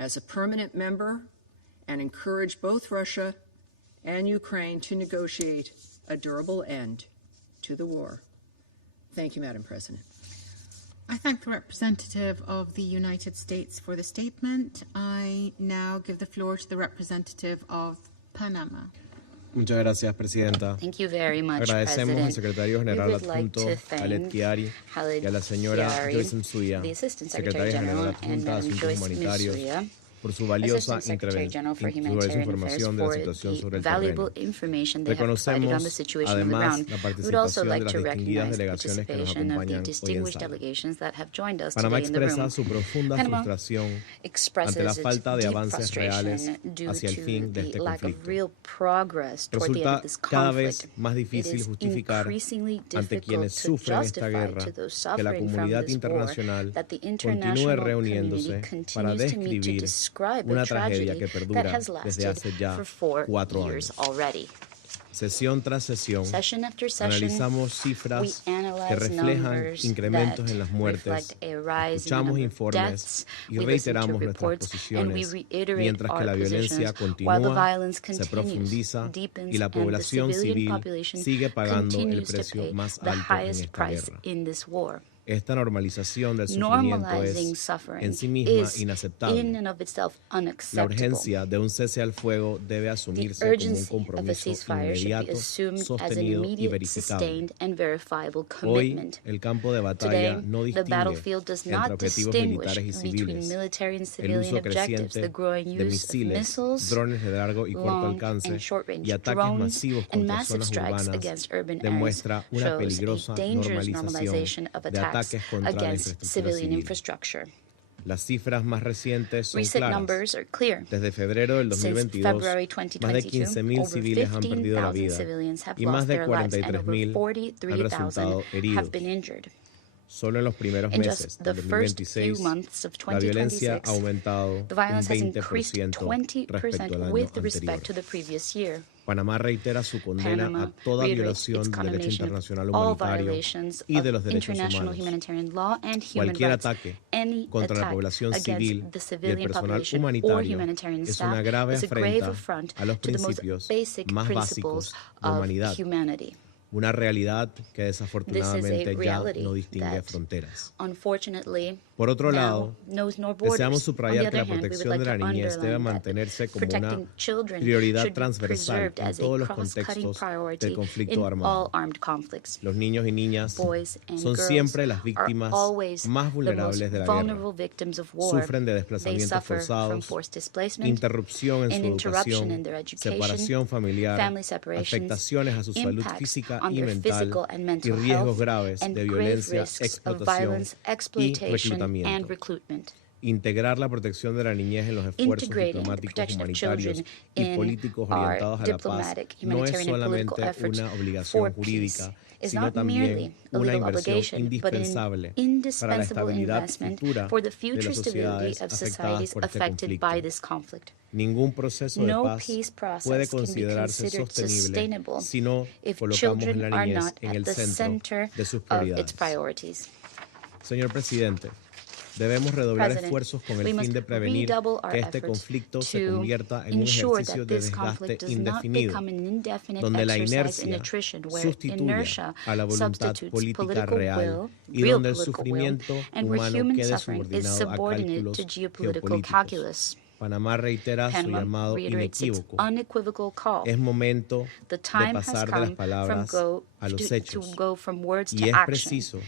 as a permanent member and encourage both Russia and Ukraine to negotiate a durable end to the war. Thank you, Madam President. I thank the representative of the United States for the statement. I now give the floor to the representative of Panama. Muchas gracias, Presidenta. Thank you very much, Agradecemos al President. Secretario General Adjunto Khaled Hiari y a la señora Joyce Mssuya, Secretaria General Adjunta de Asuntos Humanitarios, por su valiosa información de la situación sobre el terreno. Reconocemos, además, la participación de las distinguidas delegaciones que nos acompañan hoy en sala. Panamá expresa su profunda frustración ante la falta de avances reales hacia el fin de este conflicto. Resulta cada vez más difícil justificar ante quienes sufren esta guerra que la comunidad internacional continúe reuniéndose para describir una tragedia que perdura desde hace ya 4 años. Sesión tras sesión, analizamos cifras que reflejan incrementos en las muertes, escuchamos informes y reiteramos nuestras posiciones, mientras que la violencia continúa, se profundiza y la población civil sigue pagando el precio más alto en esta guerra. Esta normalización del sufrimiento es en sí misma inaceptable. La urgencia de un cese al fuego debe asumirse como un compromiso inmediato, sostenido y verificable. Hoy, el campo de batalla no distingue entre objetivos militares y civiles. El uso creciente de misiles, drones de largo y corto alcance y ataques masivos contra zonas urbanas demuestra una peligrosa normalización de ataques contra la infraestructura civil. Las cifras más recientes son claras. Desde febrero del 2022, más de 15.000 civiles han perdido la vida y más de 43.000 han resultado heridos. Solo en los primeros meses del 2026, la violencia ha aumentado un 20% respecto al año anterior. Panamá reitera su condena a toda violación del derecho internacional humanitario y de los derechos humanos. Cualquier ataque contra la población civil y el personal humanitario es una grave afrenta a los principios más básicos de humanidad. Una realidad que desafortunadamente ya no distingue fronteras. Por otro lado, deseamos subrayar que la protección de la niñez debe mantenerse como una prioridad transversal en todos los contextos del conflicto armado. Los niños y niñas son siempre las víctimas más vulnerables de la guerra. Sufren de desplazamientos forzados, interrupción en su educación, separación familiar, afectaciones a su salud física y mental y riesgos graves de violencia, explotación y reclutamiento. Integrar la protección de la niñez en los esfuerzos diplomáticos, humanitarios y políticos orientados a la paz no es solamente una obligación jurídica, sino también una inversión indispensable para la estabilidad futura de las sociedades afectadas por este conflicto. Ningún proceso de paz puede considerarse sostenible si no colocamos a la niñez en el centro de sus prioridades. Señor presidente, debemos redoblar esfuerzos con el fin de prevenir que este conflicto se convierta en un ejercicio de desgaste indefinido, donde la inercia sustituya a la voluntad política real y donde el sufrimiento humano quede subordinado a cálculos geopolíticos. Panamá reitera su llamado inequívoco. Es momento de pasar de las palabras a los hechos y es preciso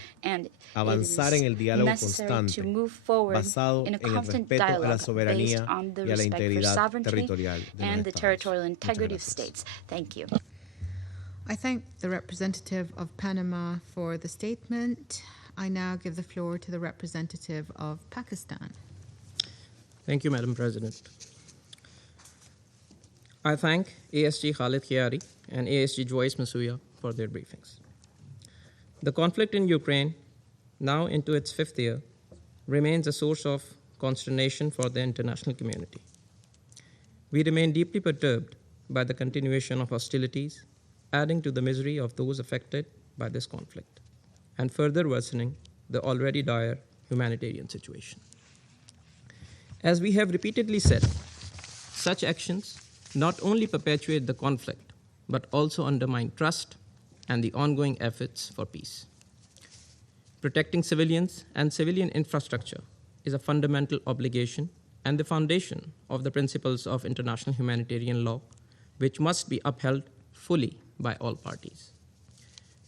avanzar en el diálogo constante basado en el respeto a la soberanía y a la integridad territorial de los estados. I thank the representative of Panama for the statement. I now give the floor to the representative of Pakistan. Thank you, Madam President. I thank ASG Khaled Hиари and ASG Джойс Msуя for their briefings. The conflict in Ukraine, now into its fifth year, remains a source of consternation for the international community. We remain deeply perturbed by the continuation of hostilities, adding to the misery of those affected by this conflict, and further worsening the already dire humanitarian situation. As we have repeatedly said, such actions not only perpetuate the conflict, but also undermine trust and the ongoing efforts for peace. Protecting civilians and civilian infrastructure is a fundamental obligation and the foundation of the principles of international humanitarian law, which must be upheld fully by all parties.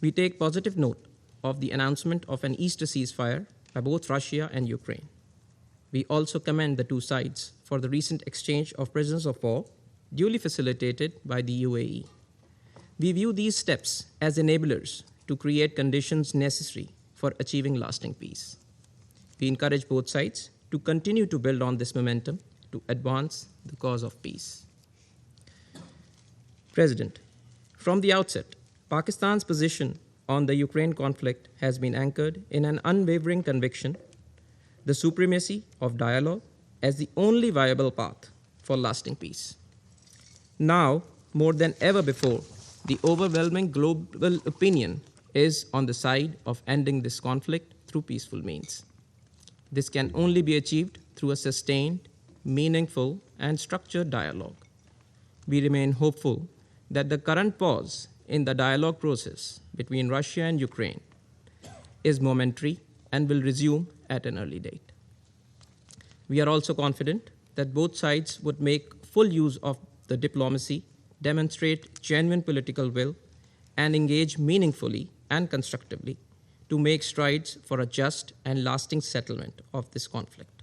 We take positive note of the announcement of an Easter ceasefire by both Russia and Ukraine. We also commend the two sides for the recent exchange of prisoners of war, duly facilitated by the UAE. We view these steps as enablers to create conditions necessary for achieving lasting peace. We encourage both sides to continue to build on this momentum to advance the cause of peace. President, from the outset, Pakistan's position on the Ukraine conflict has been anchored in an unwavering conviction the supremacy of dialogue as the only viable path for lasting peace. Now, more than ever before, the overwhelming global opinion is on the side of ending this conflict through peaceful means. This can only be achieved through a sustained, meaningful, and structured dialogue. We remain hopeful that the current pause in the dialogue process between Russia and Ukraine is momentary and will resume at an early date. We are also confident that both sides would make full use of the diplomacy, demonstrate genuine political will, and engage meaningfully and constructively to make strides for a just and lasting settlement of this conflict.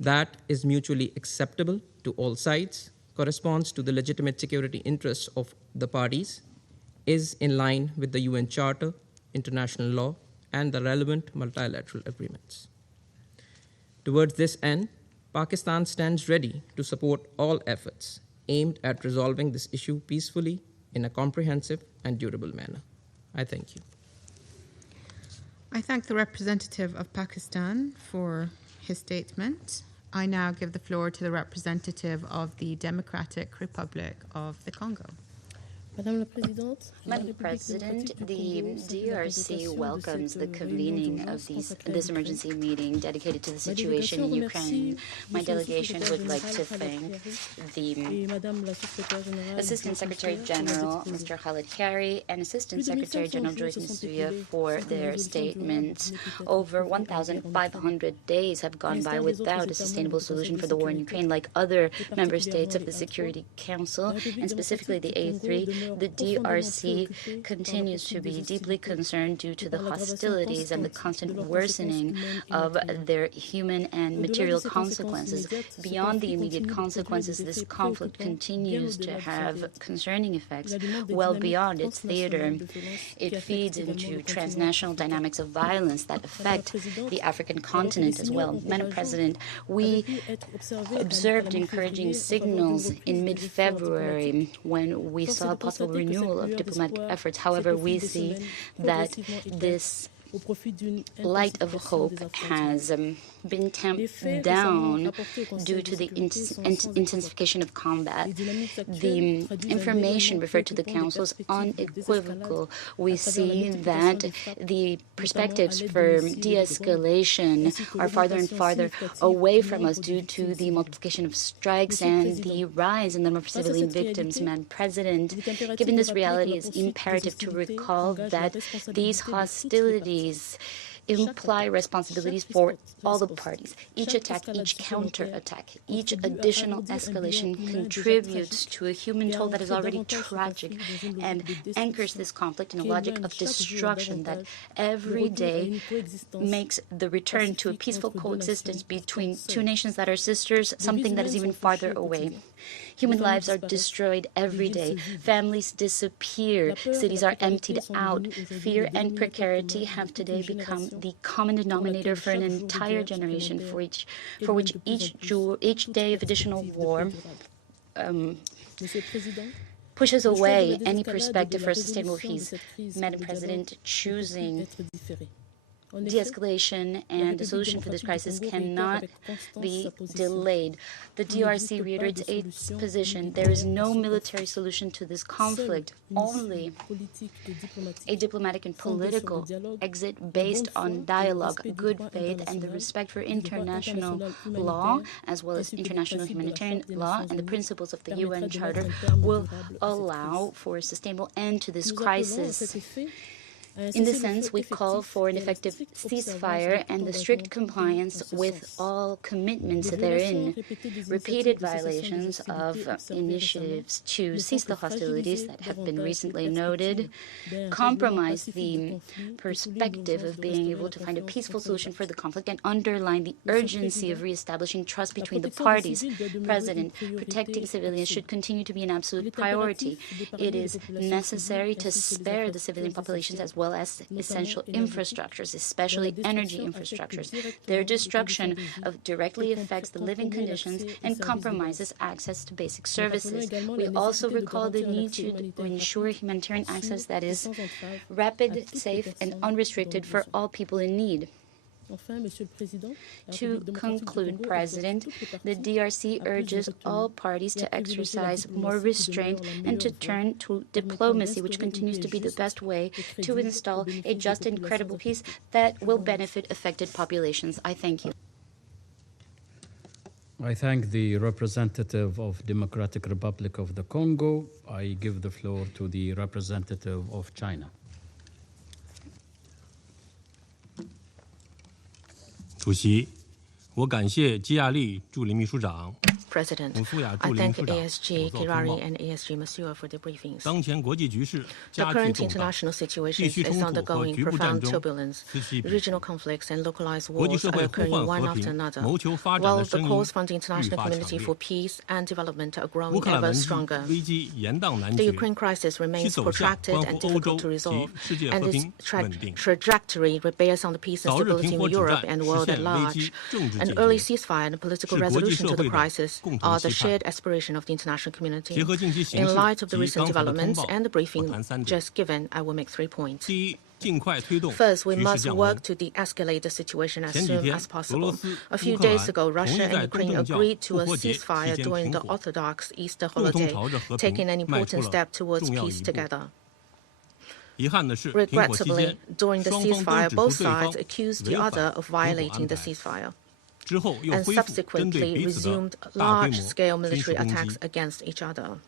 That is mutually acceptable to all sides, corresponds to the legitimate security interests of the parties, is in line with the UN Charter, international law, and the relevant multilateral agreements. Towards this end, Pakistan stands ready to support all efforts aimed at resolving this issue peacefully in a comprehensive and durable manner. I thank you. I thank the representative of Pakistan for his statement. I now give the floor to the representative of the Democratic Republic of the Congo. Madam President, the DRC welcomes the convening of this emergency meeting dedicated to the situation in Ukraine. My delegation would like to thank the Assistant Secretary General, Mr. Khaled Hiari, and Assistant Secretary General Джойс Msуя for their statements. Over 1,500 days have gone by without a sustainable solution for the war in Ukraine, like other member states of the Security Council, and specifically the A3. The DRC continues to be deeply concerned due to the hostilities and the constant worsening of their human and material consequences. Beyond the immediate consequences, this conflict continues to have concerning effects well beyond its theater. It feeds into transnational dynamics of violence that affect the African continent as well. Madam President, we observed encouraging signals in mid-February when we saw a possible renewal of diplomatic efforts. However, we see that this light of hope has been tamped down due to the intensification of combat. The information referred to the Council is unequivocal. We see that the perspectives for de-escalation are farther and farther away from us due to the multiplication of strikes and the rise in the number of civilian victims. Madam President, given this reality, it's imperative to recall that these hostilities imply responsibilities for all the parties. Each attack, each counterattack, each additional escalation contributes to a human toll that is already tragic and anchors this conflict in a logic of destruction that every day makes the return to a peaceful coexistence between two nations that are sisters something that is even farther away. Human lives are destroyed every day. Families disappear. Cities are emptied out. Fear and precarity have today become the common denominator for an entire generation, for which each day of additional war pushes away any perspective for a sustainable peace. Madam President, choosing de-escalation and the solution for this crisis cannot be delayed. The DRC reiterates its position. There is no military solution to this conflict, only a diplomatic and political exit based on dialogue, good faith, and the respect for international law, as well as international humanitarian law and the principles of the UN Charter will allow for a sustainable end to this crisis. In this sense, we call for an effective ceasefire and the strict compliance with all commitments therein. Repeated violations of initiatives to cease the hostilities that have been recently noted compromise the perspective of being able to find a peaceful solution for the conflict and underline the urgency of reestablishing trust between the parties. President, protecting civilians should continue to be an absolute priority. It is necessary to spare the civilian populations as well as essential infrastructures, especially energy infrastructures. Their destruction directly affects the living conditions and compromises access to basic services. We also recall the need to ensure humanitarian access that is rapid, safe, and unrestricted for all people in need. To conclude, President, the DRC urges all parties to exercise more restraint and to turn to diplomacy, which continues to be the best way to install a just and credible peace that will benefit affected populations. I thank you. I thank the representative of Democratic Republic of the Congo. I give the floor to the representative of China. 主席，我感谢基亚利助理秘书长。 President, I thank ASG Hiraari and ASG Msua for their briefings. The current international situation is undergoing profound turbulence. Regional conflicts and localized wars are occurring one after another, while the calls from the international community for peace and development are growing ever stronger. The Ukraine crisis remains protracted and difficult to resolve, and its trajectory bears on the peace and stability in Europe and world at large. An early ceasefire and a political resolution to the crisis are the shared aspiration of the international community. In light of the recent developments and the briefing just given, I will make 3 points. First, we must work to de-escalate the situation as soon as possible. A few days ago, Russia and Ukraine agreed to a ceasefire during the Orthodox Easter holiday, taking an important step towards peace together. Regrettably, during the ceasefire, both sides accused the other of violating the ceasefire and subsequently resumed large-scale military attacks against each other.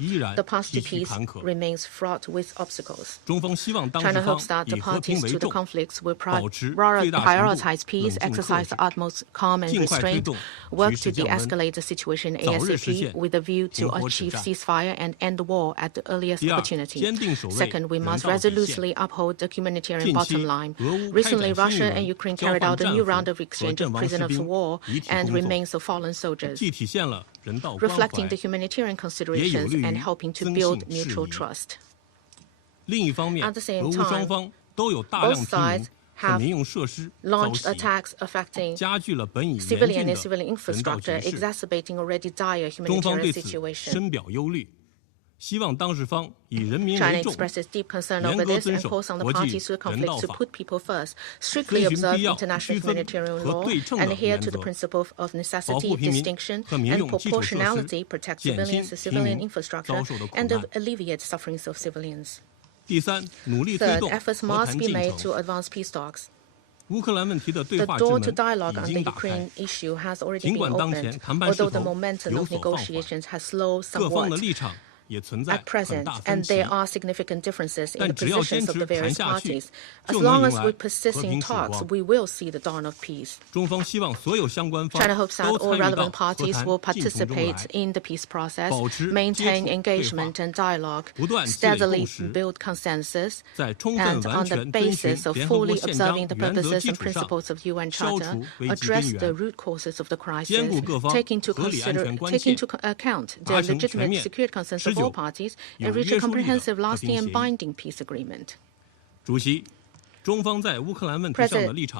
The path to peace remains fraught with obstacles. China hopes that the parties to the conflicts will prioritize peace, exercise the utmost calm and restraint, work to de-escalate the situation ASAP with a view to achieve ceasefire and end the war at the earliest opportunity. Second, we must resolutely uphold the humanitarian bottom line. Recently, Russia and Ukraine carried out a new round of exchange of prisoners of war and remains of fallen soldiers, reflecting the humanitarian considerations and helping to build mutual trust. At the same time, both sides have launched attacks affecting civilian and civilian infrastructure, exacerbating already dire humanitarian situation. China expresses deep concern over this and calls on the parties to the conflict to put people first, strictly observe international humanitarian law, and adhere to the principle of necessity, distinction, and proportionality, protect civilians, the civilian infrastructure, and alleviate sufferings of civilians. Third, efforts must be made to advance peace talks. The door to dialogue on the Ukraine issue has already been opened, although the momentum of negotiations has slowed somewhat at present, and there are significant differences in the positions of the various parties. As long as we persist in talks, we will see the dawn of peace. China hopes that all relevant parties will participate in the peace process, maintain engagement and dialogue, steadily build consensus, and on the basis of fully observing the purposes and principles of UN Charter, address the root causes of the crisis, take into account the legitimate security concerns of all parties, and reach a comprehensive, lasting, and binding peace agreement.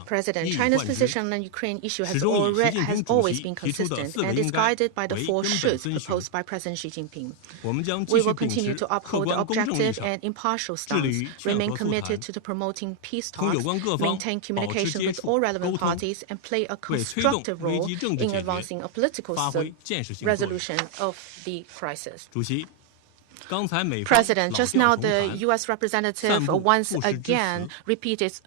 President, China's position on the Ukraine issue has always been consistent and is guided by the 4 shoulds proposed by President Xi Jinping. We will continue to uphold the objective and impartial stance, remain committed to promoting peace talks, maintain communication with all relevant parties, and play a constructive role in advancing a political resolution of the crisis. President, just now the U.S. representative once again repeated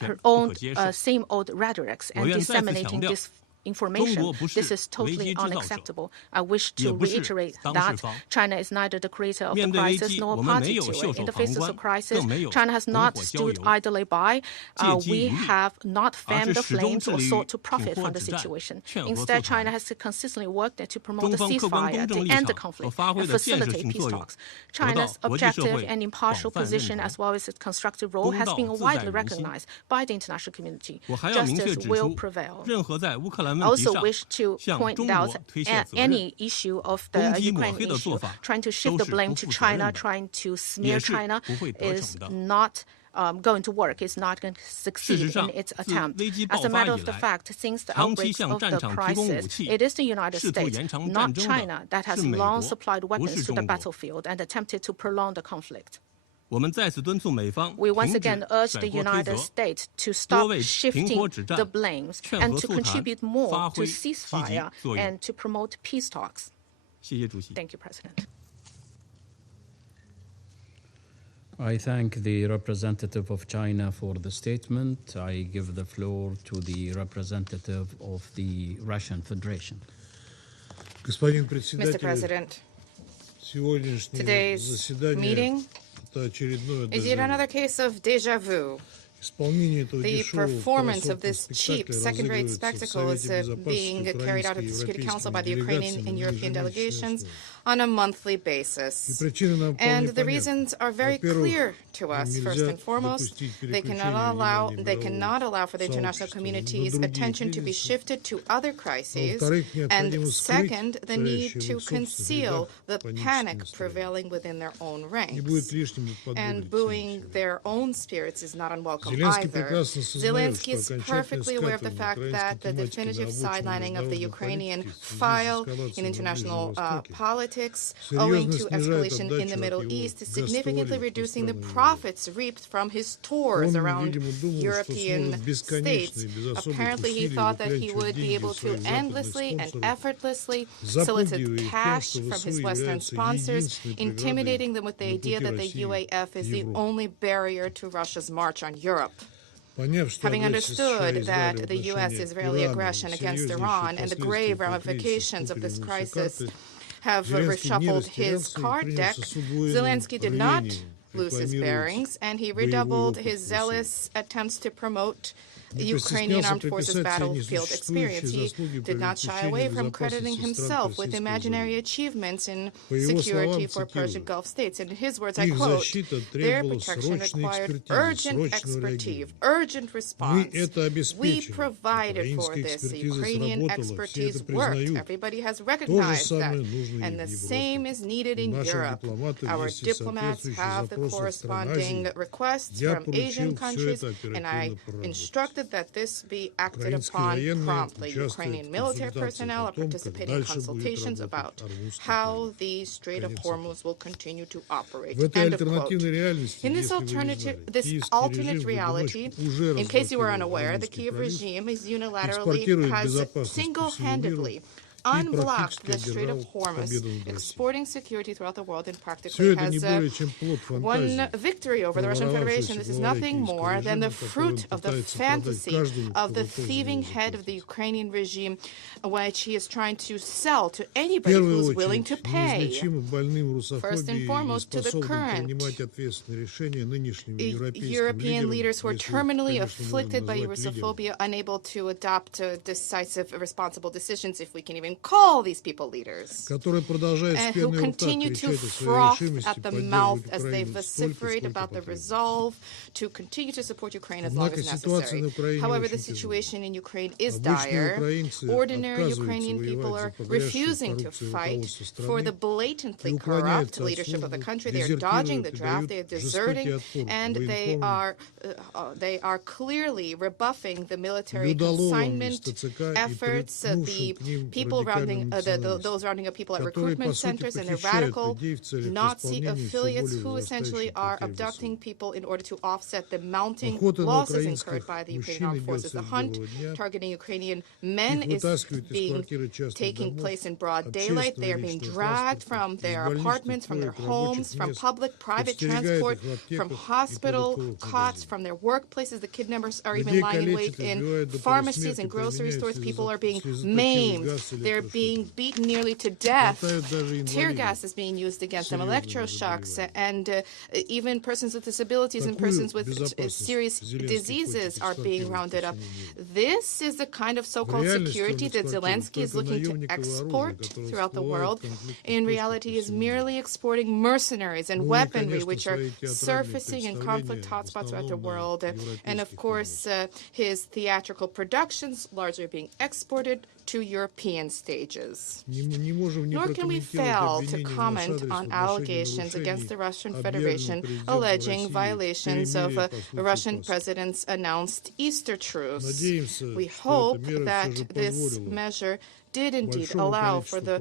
her own same old rhetorics and disseminating this information. This is totally unacceptable. I wish to reiterate that China is neither the creator of the crisis nor a party to it. In the face of the crisis, China has not stood idly by. We have not fanned the flames or sought to profit from the situation. Instead, China has consistently worked to promote the ceasefire, to end the conflict, and facilitate peace talks. China's objective and impartial position, as well as its constructive role, has been widely recognized by the international community. Justice will prevail. I also wish to point out any issue of the Ukraine issue, trying to shift the blame to China, trying to smear China is not going to work, is not going to succeed in its attempt. As a matter of the fact, since the outbreak of the crisis, it is the United States, not China, that has long supplied weapons to the battlefield and attempted to prolong the conflict. We once again urge the United States to stop shifting the blames and to contribute more to ceasefire and to promote peace talks. Thank you, President. I thank the representative of China for the statement. I give the floor to the representative of the Russian Federation. Mr. President, today's meeting is yet another case of deja vu. The performance of this cheap, second-rate spectacle is being carried out at the Security Council by the Ukrainian and European delegations on a monthly basis. And the reasons are very clear to us. First and foremost, they cannot allow for the international community's attention to be shifted to other crises. And second, the need to conceal the panic prevailing within their own ranks. And booing their own spirits is not unwelcome either. Zelensky is perfectly aware of the fact that the definitive sidelining of the Ukrainian file in international politics, owing to escalation in the Middle East, is significantly reducing the profits reaped from his tours around European states. Apparently, he thought that he would be able to endlessly and effortlessly solicit cash from his Western sponsors, intimidating them with the idea that the UAF is the only barrier to Russia's march on Europe. Having understood that the U.S.-Israeli aggression against Iran and the grave ramifications of this crisis have reshuffled his card deck, Zelensky did not lose his bearings, and he redoubled his zealous attempts to promote Ukrainian armed forces battlefield experience. He did not shy away from crediting himself with imaginary achievements in security for Persian Gulf states. In his words, I quote, "Their protection required urgent expertise, urgent response. We provided for this. The Ukrainian expertise worked. Everybody has recognized that. And the same is needed in Europe. Our diplomats have the corresponding requests from Asian countries, and I instructed that this be acted upon promptly. Ukrainian military personnel are participating in consultations about how the Strait of Hormuz will continue to operate." End of quote. In this alternate reality, in case you were unaware, the Kiev regime is unilaterally, has single-handedly unblocked the Strait of Hormuz, exporting security throughout the world, and practically has won victory over the Russian Federation. This is nothing more than the fruit of the fantasy of the thieving head of the Ukrainian regime, which he is trying to sell to anybody who is willing to pay. First and foremost, to the current European leaders who are terminally afflicted by Russophobia, unable to adopt decisive, responsible decisions, if we can even call these people leaders, who continue to froth at the mouth as they vociferate about the resolve to continue to support Ukraine as long as necessary. However, the situation in Ukraine is dire. Ordinary Ukrainian people are refusing to fight for the blatantly corrupt leadership of the country. They are dodging the draft, they are deserting, and they are clearly rebuffing the military consignment efforts. The people those rounding up people at recruitment centers, and the radical Nazi affiliates who essentially are abducting people in order to offset the mounting losses incurred by the Ukrainian armed forces. The hunt targeting Ukrainian men is taking place in broad daylight. They are being dragged from their apartments, from their homes, from public-private transport, from hospital cots, from their workplaces. The kidnappers are even lying in wait in pharmacies and grocery stores. People are being maimed. They're being beaten nearly to death. Tear gas is being used against them, electroshocks, and even persons with disabilities and persons with serious diseases are being rounded up. This is the kind of so-called security that Zelensky is looking to export throughout the world. In reality, he is merely exporting mercenaries and weaponry, which are surfacing in conflict hotspots throughout the world. And of course, his theatrical productions largely being exported to European stages. Nor can we fail to comment on allegations against the Russian Federation alleging violations of the Russian president's announced Easter truce. We hope that this measure did indeed allow for the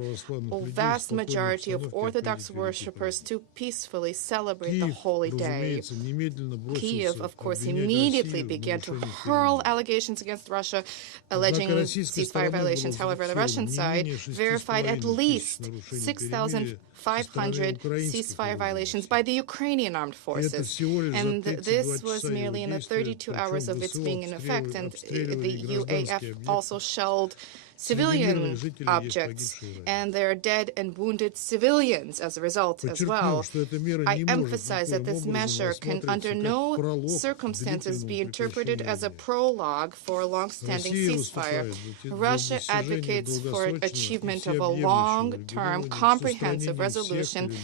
vast majority of Orthodox worshippers to peacefully celebrate the holy day. Kiev, of course, immediately began to hurl allegations against Russia, alleging ceasefire violations. However, the Russian side verified at least 6,500 ceasefire violations by the Ukrainian armed forces. And this was merely in the 32 hours of its being in effect. And the UAF also shelled civilian objects, and there are dead and wounded civilians as a result as well. I emphasize that this measure can under no circumstances be interpreted as a prologue for a long-standing ceasefire. Russia advocates for achievement of a long-term, comprehensive resolution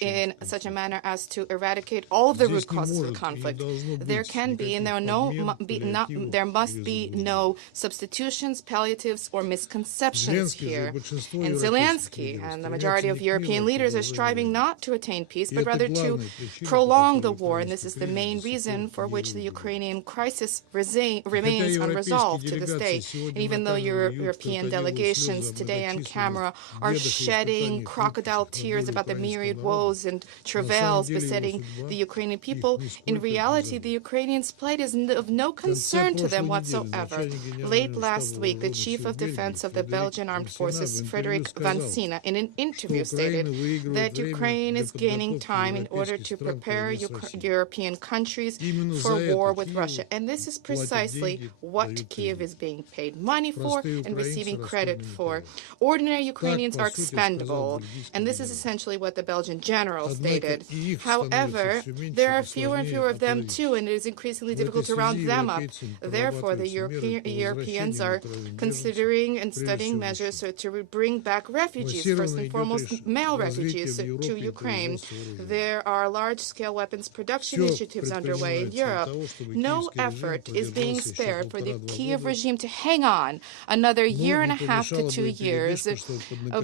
in such a manner as to eradicate all of the root causes of the conflict. There can be, and there must be no substitutions, palliatives, or misconceptions here. And Zelensky and the majority of European leaders are striving not to attain peace, but rather to prolong the war, and this is the main reason for which the Ukrainian crisis remains unresolved to this day. And even though European delegations today on camera are shedding crocodile tears about the myriad woes and travails besetting the Ukrainian people, in reality, the Ukrainians' plight is of no concern to them whatsoever. Late last week, the Chief of Defense of the Belgian Armed Forces, Frederick Van Sina, in an interview stated that Ukraine is gaining time in order to prepare European countries for war with Russia. And this is precisely what Kyiv is being paid money for and receiving credit for. Ordinary Ukrainians are expendable, and this is essentially what the Belgian general stated. However, there are fewer and fewer of them too, and it is increasingly difficult to round them up. Therefore, the Europeans are considering and studying measures to bring back refugees, first and foremost male refugees, to Ukraine. There are large-scale weapons production initiatives underway in Europe. No effort is being spared for the Kyiv regime to hang on another year and a half to 2 years,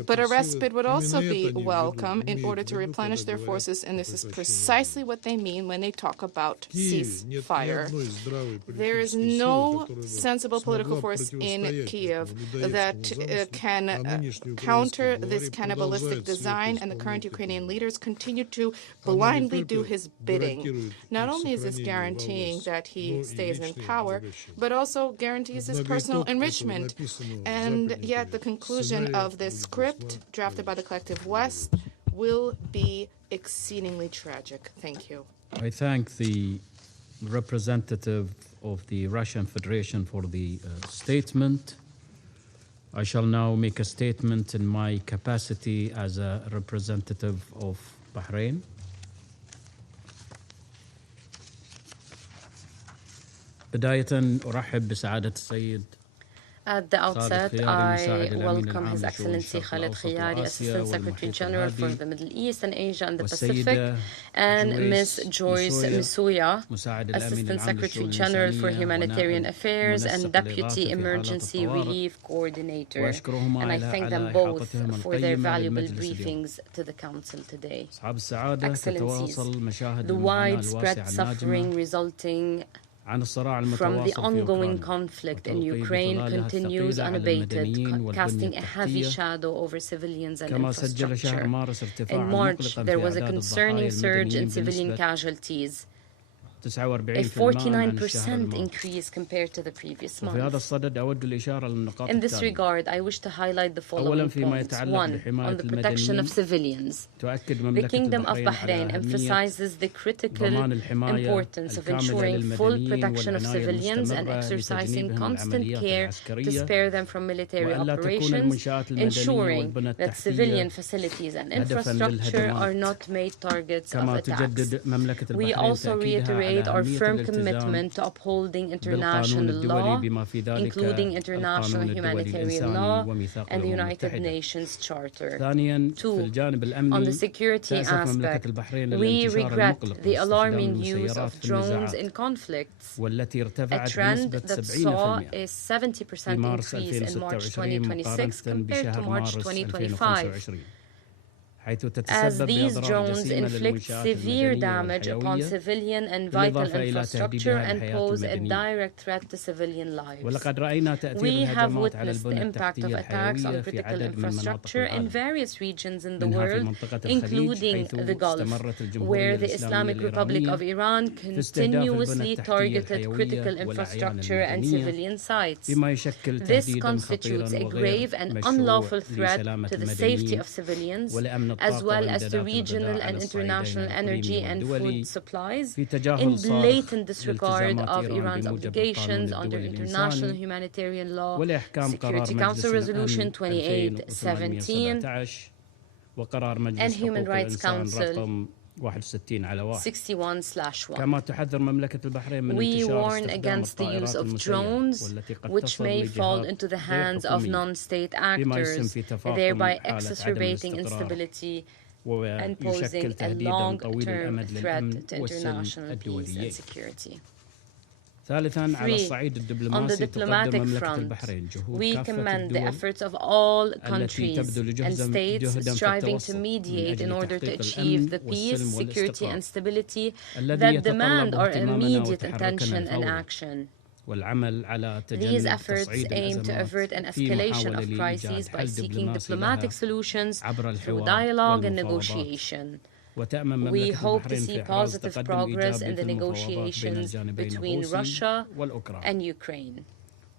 but a respite would also be welcome in order to replenish their forces, and this is precisely what they mean when they talk about ceasefire. There is no sensible political force in Kyiv that can counter this cannibalistic design, and the current Ukrainian leaders continue to blindly do his bidding. Not only is this guaranteeing that he stays in power, but also guarantees his personal enrichment. And yet the conclusion of this script, drafted by the collective West, will be exceedingly tragic. Thank you. I thank the representative of the Russian Federation for the statement. I shall now make a statement in my capacity as a representative of Bahrain. بداية أرحب بسعادة السيد. At the outset, I welcome His Excellency Khaled Hiyari, Assistant Secretary General for the Middle East and Asia and the Pacific, and Ms. Joyce Msuya, Assistant Secretary General for Humanitarian Affairs and Deputy Emergency Relief Coordinator. And I thank them both for their valuable briefings to the Council today. Excellencies, the widespread suffering resulting from the ongoing conflict in Ukraine continues unabated, casting a heavy shadow over civilians and infrastructure. In March, there was a concerning surge in civilian casualties, a 49% increase compared to the previous month. In this regard, I wish to highlight the following points. One, on the protection of civilians. The Kingdom of Bahrain emphasizes the critical importance of ensuring full protection of civilians and exercising constant care to spare them from military operations, ensuring that civilian facilities and infrastructure are not made targets of attacks. We also reiterate our firm commitment to upholding international law, including international humanitarian law and the United Nations Charter. Two, on the security aspect, we regret the alarming use of drones in conflicts, a trend that saw a 70% increase in March 2026 compared to March 2025. As these drones inflict severe damage upon civilian and vital infrastructure and pose a direct threat to civilian lives. We have witnessed the impact of attacks on critical infrastructure in various regions in the world, including the Gulf, where the Islamic Republic of Iran continuously targeted critical infrastructure and civilian sites. This constitutes a grave and unlawful threat to the safety of civilians, as well as to regional and international energy and food supplies, in blatant disregard of Iran's obligations under international humanitarian law, Security Council Resolution 2817, and Human Rights Council 61/1. We warn against the use of drones, which may fall into the hands of non-state actors, thereby exacerbating instability and posing a long-term threat to international peace and security. 3. On the diplomatic front, we commend the efforts of all countries and states striving to mediate in order to achieve the peace, security, and stability that demand our immediate attention and action. These efforts aim to avert an escalation of crises by seeking diplomatic solutions through dialogue and negotiation. We hope to see positive progress in the negotiations between Russia and Ukraine.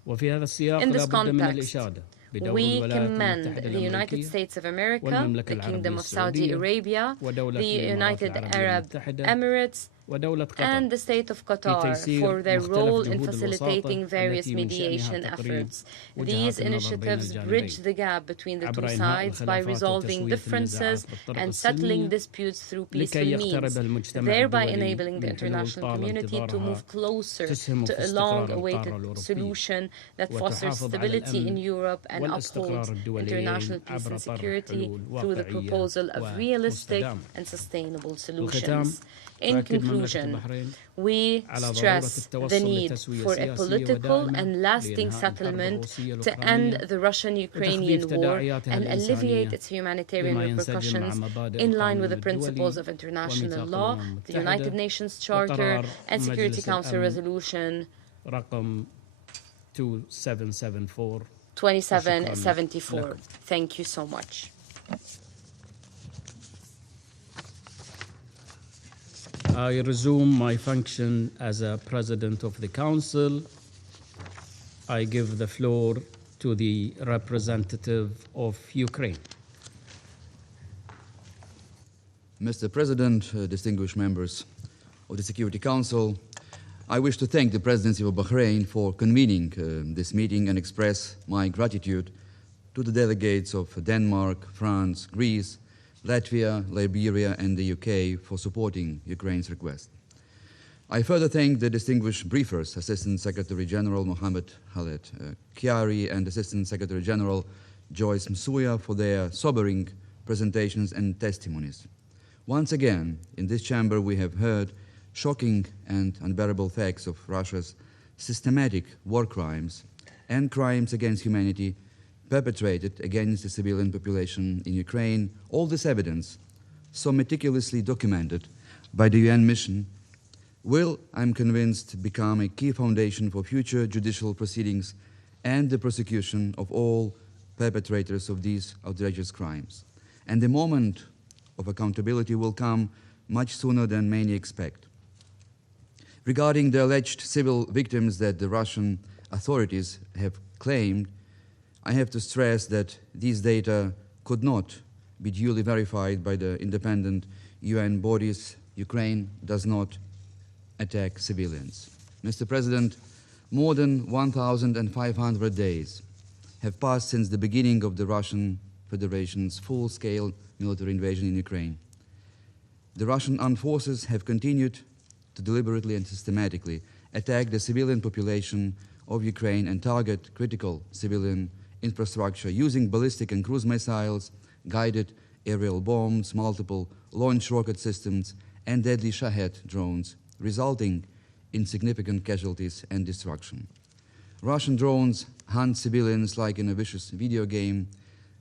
In this context, we commend the United States of America, the Kingdom of Saudi Arabia, the United Arab Emirates, and the State of Qatar for their role in facilitating various mediation efforts. These initiatives bridge the gap between the two sides by resolving differences and settling disputes through peaceful means, thereby enabling the international community to move closer to a long-awaited solution that fosters stability in Europe and upholds international peace and security through the proposal of realistic and sustainable solutions. In conclusion, we stress the need for a political and lasting settlement to end the Russian-Ukrainian war and alleviate its humanitarian repercussions in line with the principles of international law, the United Nations Charter, and Security Council Resolution 2774. Thank you so much. I resume my function as a President of the Council. I give the floor to the representative of Ukraine. Mr. President, distinguished members of the Security Council, I wish to thank the Presidency of Bahrain for convening this meeting and express my gratitude to the delegates of Denmark, France, Greece, Latvia, Liberia, and the UK for supporting Ukraine's request. I further thank the distinguished briefers, Assistant Secretary General Mохамед Халед Хиари and Assistant Secretary General Джойс Мсуя for their sobering presentations and testimonies. Once again, in this chamber we have heard shocking and unbearable facts of Russia's systematic war crimes and crimes against humanity perpetrated against the civilian population in Ukraine. All this evidence, so meticulously documented by the UN mission, will, I'm convinced, become a key foundation for future judicial proceedings and the prosecution of all perpetrators of these outrageous crimes. And the moment of accountability will come much sooner than many expect. Regarding the alleged civil victims that the Russian authorities have claimed, I have to stress that these data could not be duly verified by the independent UN bodies. Ukraine does not attack civilians. Mr. President, more than 1,500 days have passed since the beginning of the Russian Federation's full-scale military invasion in Ukraine. The Russian armed forces have continued to deliberately and systematically attack the civilian population of Ukraine and target critical civilian infrastructure using ballistic and cruise missiles, guided aerial bombs, multiple launch rocket systems, and deadly Shahed drones, resulting in significant casualties and destruction. Russian drones hunt civilians like in a vicious video game.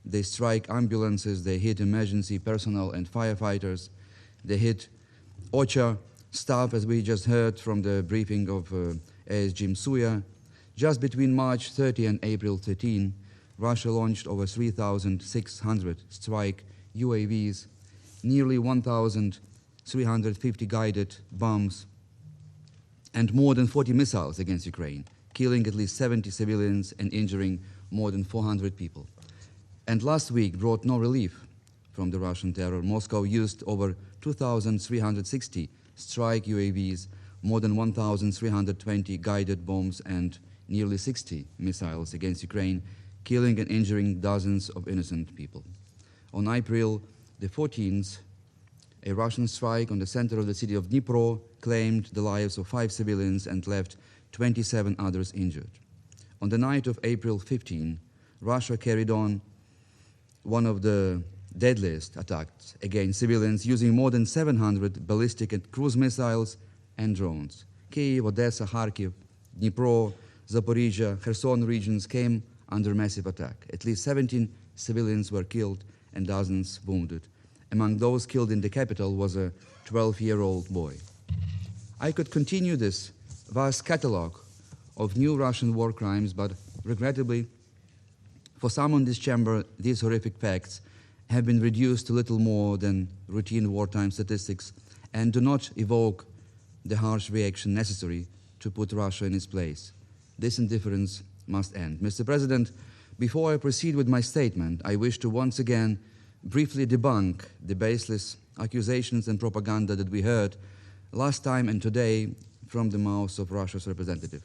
They strike ambulances, they hit emergency personnel and firefighters, they hit OCHA staff, as we just heard from the briefing of ASG Msuya. Just between March 30 and April 13, Russia launched over 3,600 strike UAVs, nearly 1,350 guided bombs, and more than 40 missiles against Ukraine, killing at least 70 civilians and injuring more than 400 people. And last week brought no relief from the Russian terror, Moscow used over 2,360 strike UAVs, more than 1,320 guided bombs, and nearly 60 missiles against Ukraine, killing and injuring dozens of innocent people. On April the 14th, a Russian strike on the center of the city of Dnepru claimed the lives of 5 civilians and left 27 others injured. On the night of April 15, Russia carried on one of the deadliest attacks against civilians using more than 700 ballistic and cruise missiles and drones. Kyiv, Odessa, Kharkiv, Dnipro, Zaporizhia, Kherson regions came under massive attack. At least 17 civilians were killed and dozens wounded. Among those killed in the capital was a 12-year-old boy. I could continue this vast catalogue of new Russian war crimes, but regrettably, for some in this chamber, these horrific facts have been reduced to little more than routine wartime statistics and do not evoke the harsh reaction necessary to put Russia in its place. This indifference must end. Mr. President, before I proceed with my statement, I wish to once again briefly debunk the baseless accusations and propaganda that we heard last time and today from the mouths of Russia's representative.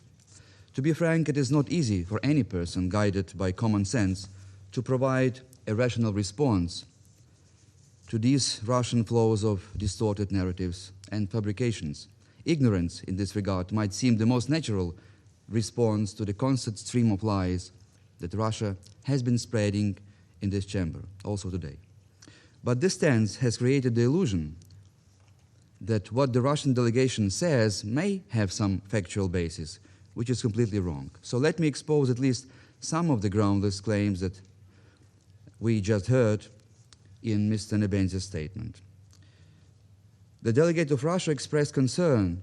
To be frank, it is not easy for any person guided by common sense to provide a rational response to these Russian flows of distorted narratives and fabrications. Ignorance in this regard might seem the most natural response to the constant stream of lies that Russia has been spreading in this chamber, also today. But this stance has created the illusion that what the Russian delegation says may have some factual basis, which is completely wrong. So let me expose at least some of the groundless claims that we just heard in Mr. Nebenzia's statement. The delegate of Russia expressed concern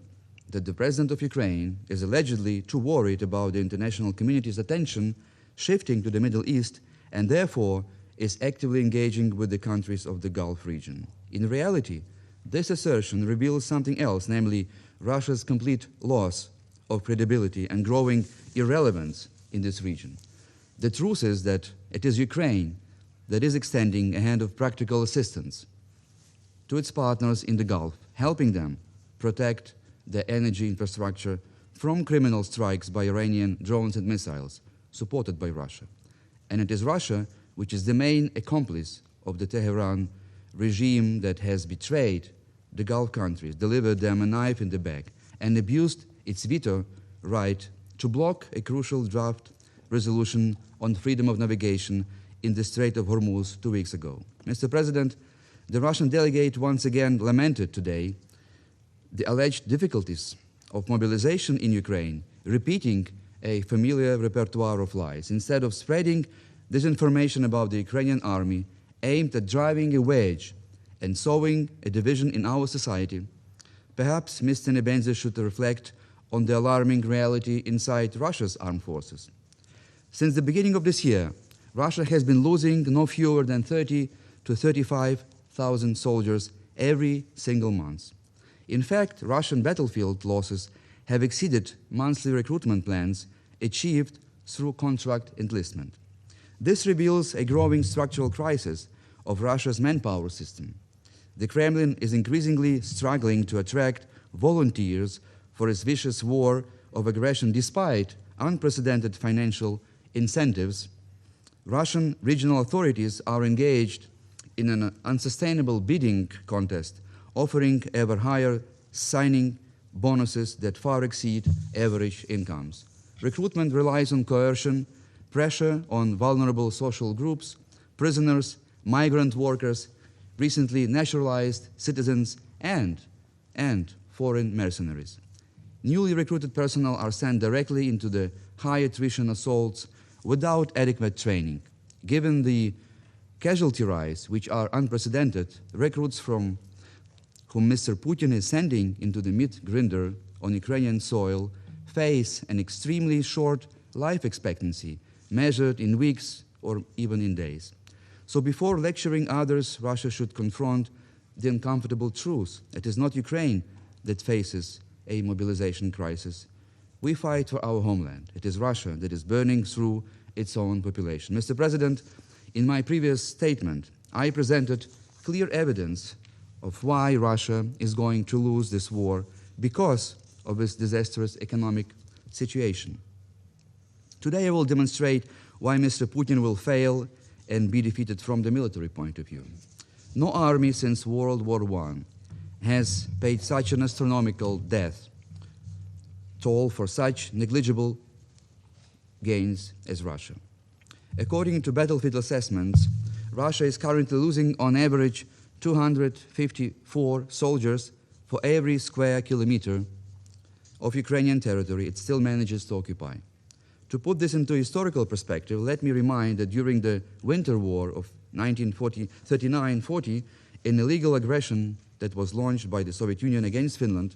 that the president of Ukraine is allegedly too worried about the international community's attention shifting to the Middle East and therefore is actively engaging with the countries of the Gulf region. In reality, this assertion reveals something else, namely Russia's complete loss of credibility and growing irrelevance in this region. The truth is that it is Ukraine that is extending a hand of practical assistance to its partners in the Gulf, helping them protect their energy infrastructure from criminal strikes by Iranian drones and missiles, supported by Russia. And it is Russia which is the main accomplice of the Tehran regime that has betrayed the Gulf countries, delivered them a knife in the back, and abused its veto right to block a crucial draft resolution on freedom of navigation in the Strait of Hormuz 2 weeks ago. Mr. President, the Russian delegate once again lamented today the alleged difficulties of mobilization in Ukraine, repeating a familiar repertoire of lies. Instead of spreading disinformation about the Ukrainian army aimed at driving a wedge and sowing a division in our society, perhaps Mr. Nebenzia should reflect on the alarming reality inside Russia's armed forces. Since the beginning of this year, Russia has been losing no fewer than 30 to 35,000 soldiers every single month. In fact, Russian battlefield losses have exceeded monthly recruitment plans achieved through contract enlistment. This reveals a growing structural crisis of Russia's manpower system. The Kremlin is increasingly struggling to attract volunteers for its vicious war of aggression despite unprecedented financial incentives. Russian regional authorities are engaged in an unsustainable bidding contest, offering ever higher signing bonuses that far exceed average incomes. Recruitment relies on coercion, pressure on vulnerable social groups, prisoners, migrant workers, recently naturalized citizens, and foreign mercenaries. Newly recruited personnel are sent directly into the high attrition assaults without adequate training. Given the casualty rise, which are unprecedented, recruits from whom Mr. Putin is sending into the meat grinder on Ukrainian soil face an extremely short life expectancy, measured in weeks or even in days. So before lecturing others, Russia should confront the uncomfortable truth. It is not Ukraine that faces a mobilization crisis. We fight for our homeland. It is Russia that is burning through its own population. Mr. President, in my previous statement, I presented clear evidence of why Russia is going to lose this war because of its disastrous economic situation. Today I will demonstrate why Mr. Putin will fail and be defeated from the military point of view. No army since World War I has paid such an astronomical death toll for such negligible gains as Russia. According to battlefield assessments, Russia is currently losing on average 254 soldiers for every square kilometer of Ukrainian territory it still manages to occupy. To put this into historical perspective, let me remind that during the Winter War of 1939-40, an illegal aggression that was launched by the Soviet Union against Finland,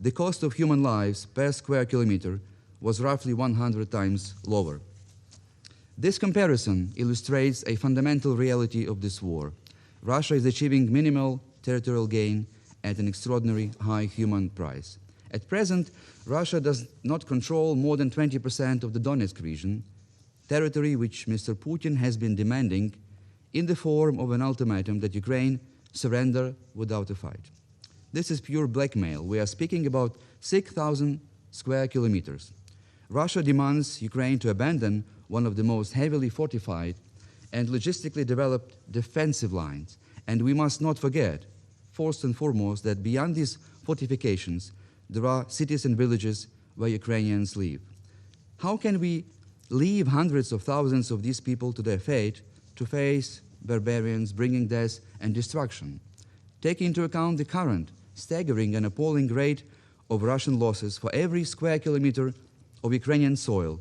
the cost of human lives per square kilometer was roughly 100 times lower. This comparison illustrates a fundamental reality of this war. Russia is achieving minimal territorial gain at an extraordinary high human price. At present, Russia does not control more than 20% of the Donetsk region, territory which Mr. Putin has been demanding in the form of an ultimatum that Ukraine surrender without a fight. This is pure blackmail. We are speaking about 6,000 square kilometers. Russia demands Ukraine to abandon one of the most heavily fortified and logistically developed defensive lines. And we must not forget, first and foremost, that beyond these fortifications, there are cities and villages where Ukrainians live. How can we leave hundreds of thousands of these people to their fate to face barbarians bringing death and destruction? Taking into account the current staggering and appalling rate of Russian losses for every square kilometer of Ukrainian soil,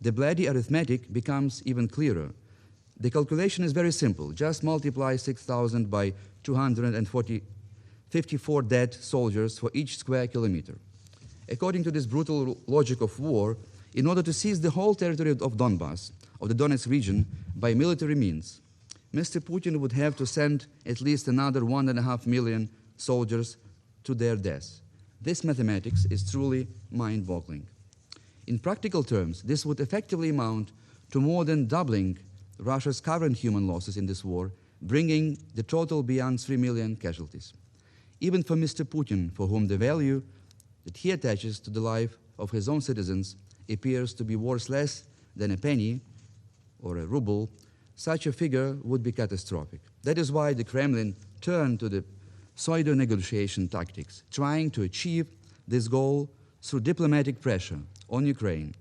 the bloody arithmetic becomes even clearer. The calculation is very simple. Just multiply 6,000 by 254 dead soldiers for each square kilometer. According to this brutal logic of war, in order to seize the whole territory of Donbass, of the Donetsk region, by military means, Mr. Putin would have to send at least another 1.5 million soldiers to their death. This mathematics is truly mind-boggling. In practical terms, this would effectively amount to more than doubling Russia's current human losses in this war, bringing the total beyond 3 million casualties. Even for Mr. Putin, for whom the value that he attaches to the life of his own citizens appears to be worth less than a penny or a ruble, such a figure would be catastrophic. That is why the Kremlin turned to the pseudo-negotiation tactics, trying to achieve this goal through diplomatic pressure on Ukraine.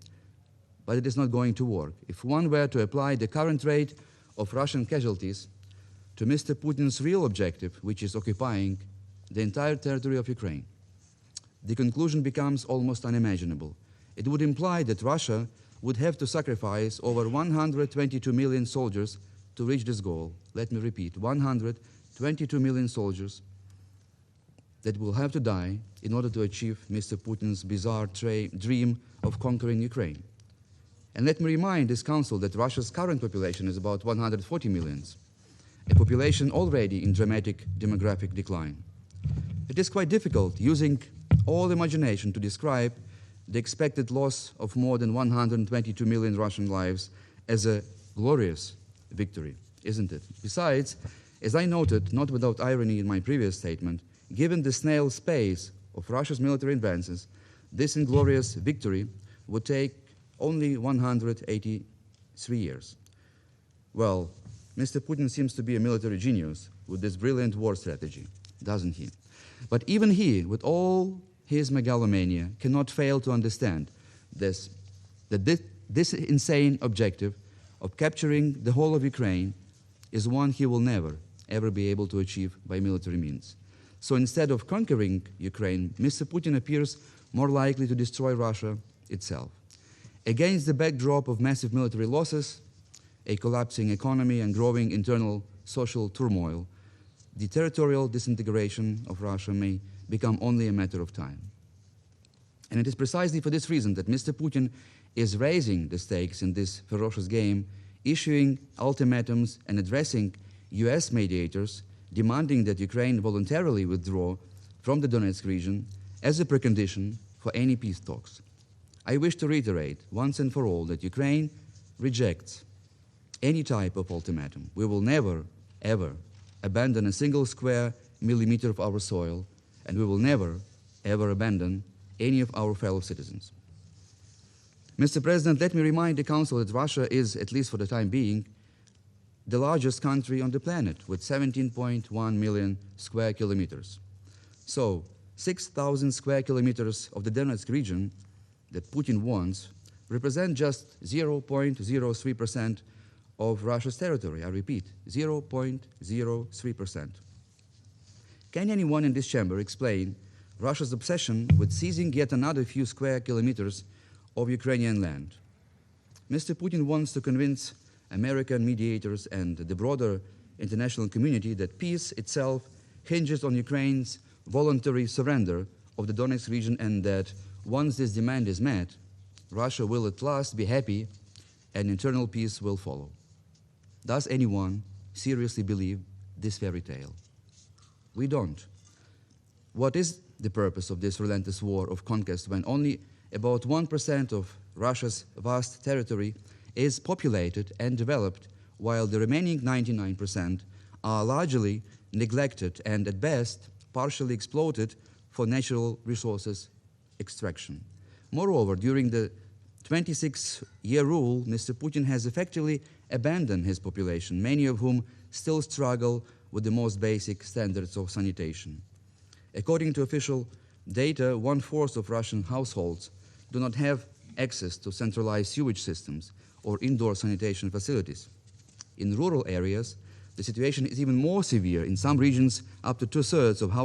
But it is not going to work. If one were to apply the current rate of Russian casualties to Mr. Putin's real objective, which is occupying the entire territory of Ukraine, the conclusion becomes almost unimaginable. It would imply that Russia would have to sacrifice over 122 million soldiers to reach this goal. Let me repeat, 122 million soldiers that will have to die in order to achieve Mr. Putin's bizarre dream of conquering Ukraine. And let me remind this Council that Russia's current population is about 140 million, a population already in dramatic demographic decline. It is quite difficult, using all imagination, to describe the expected loss of more than 122 million Russian lives as a glorious victory, isn't it? Besides, as I noted, not without irony in my previous statement, given the snail's pace of Russia's military advances, this inglorious victory would take only 183 years. Well, Mr. Putin seems to be a military genius with this brilliant war strategy, doesn't he? But even he, with all his megalomania, cannot fail to understand this insane objective of capturing the whole of Ukraine is one he will never, ever be able to achieve by military means. So instead of conquering Ukraine, Mr. Putin appears more likely to destroy Russia itself. Against the backdrop of massive military losses, a collapsing economy, and growing internal social turmoil, the territorial disintegration of Russia may become only a matter of time. And it is precisely for this reason that Mr. Putin is raising the stakes in this ferocious game, issuing ultimatums and addressing US mediators, demanding that Ukraine voluntarily withdraw from the Donetsk region as a precondition for any peace talks. I wish to reiterate once and for all that Ukraine rejects any type of ultimatum. We will never, ever abandon a single square millimeter of our soil, and we will never, ever abandon any of our fellow citizens. Mr. President, let me remind the Council that Russia is, at least for the time being, the largest country on the planet with 17.1 million square kilometers. So 6,000 square kilometers of the Donetsk region that Putin wants represent just 0.03% of Russia's territory. I repeat, 0.03%. Can anyone in this chamber explain Russia's obsession with seizing yet another few square kilometers of Ukrainian land? Mr. Putin wants to convince American mediators and the broader international community that peace itself hinges on Ukraine's voluntary surrender of the Donetsk region, and that once this demand is met, Russia will at last be happy and internal peace will follow. Does anyone seriously believe this fairy tale? We don't. What is the purpose of this relentless war of conquest when only about 1% of Russia's vast territory is populated and developed, while the remaining 99% are largely neglected and at best partially exploited for natural resources extraction? Moreover, during the 26-year rule, Mr. Putin has effectively abandoned his population, many of whom still struggle with the most basic standards of sanitation. According to official data, 1/4 of Russian households do not have access to centralized sewage systems or indoor sanitation facilities. In rural areas, the situation is even more severe. In some regions, up to 2/3 of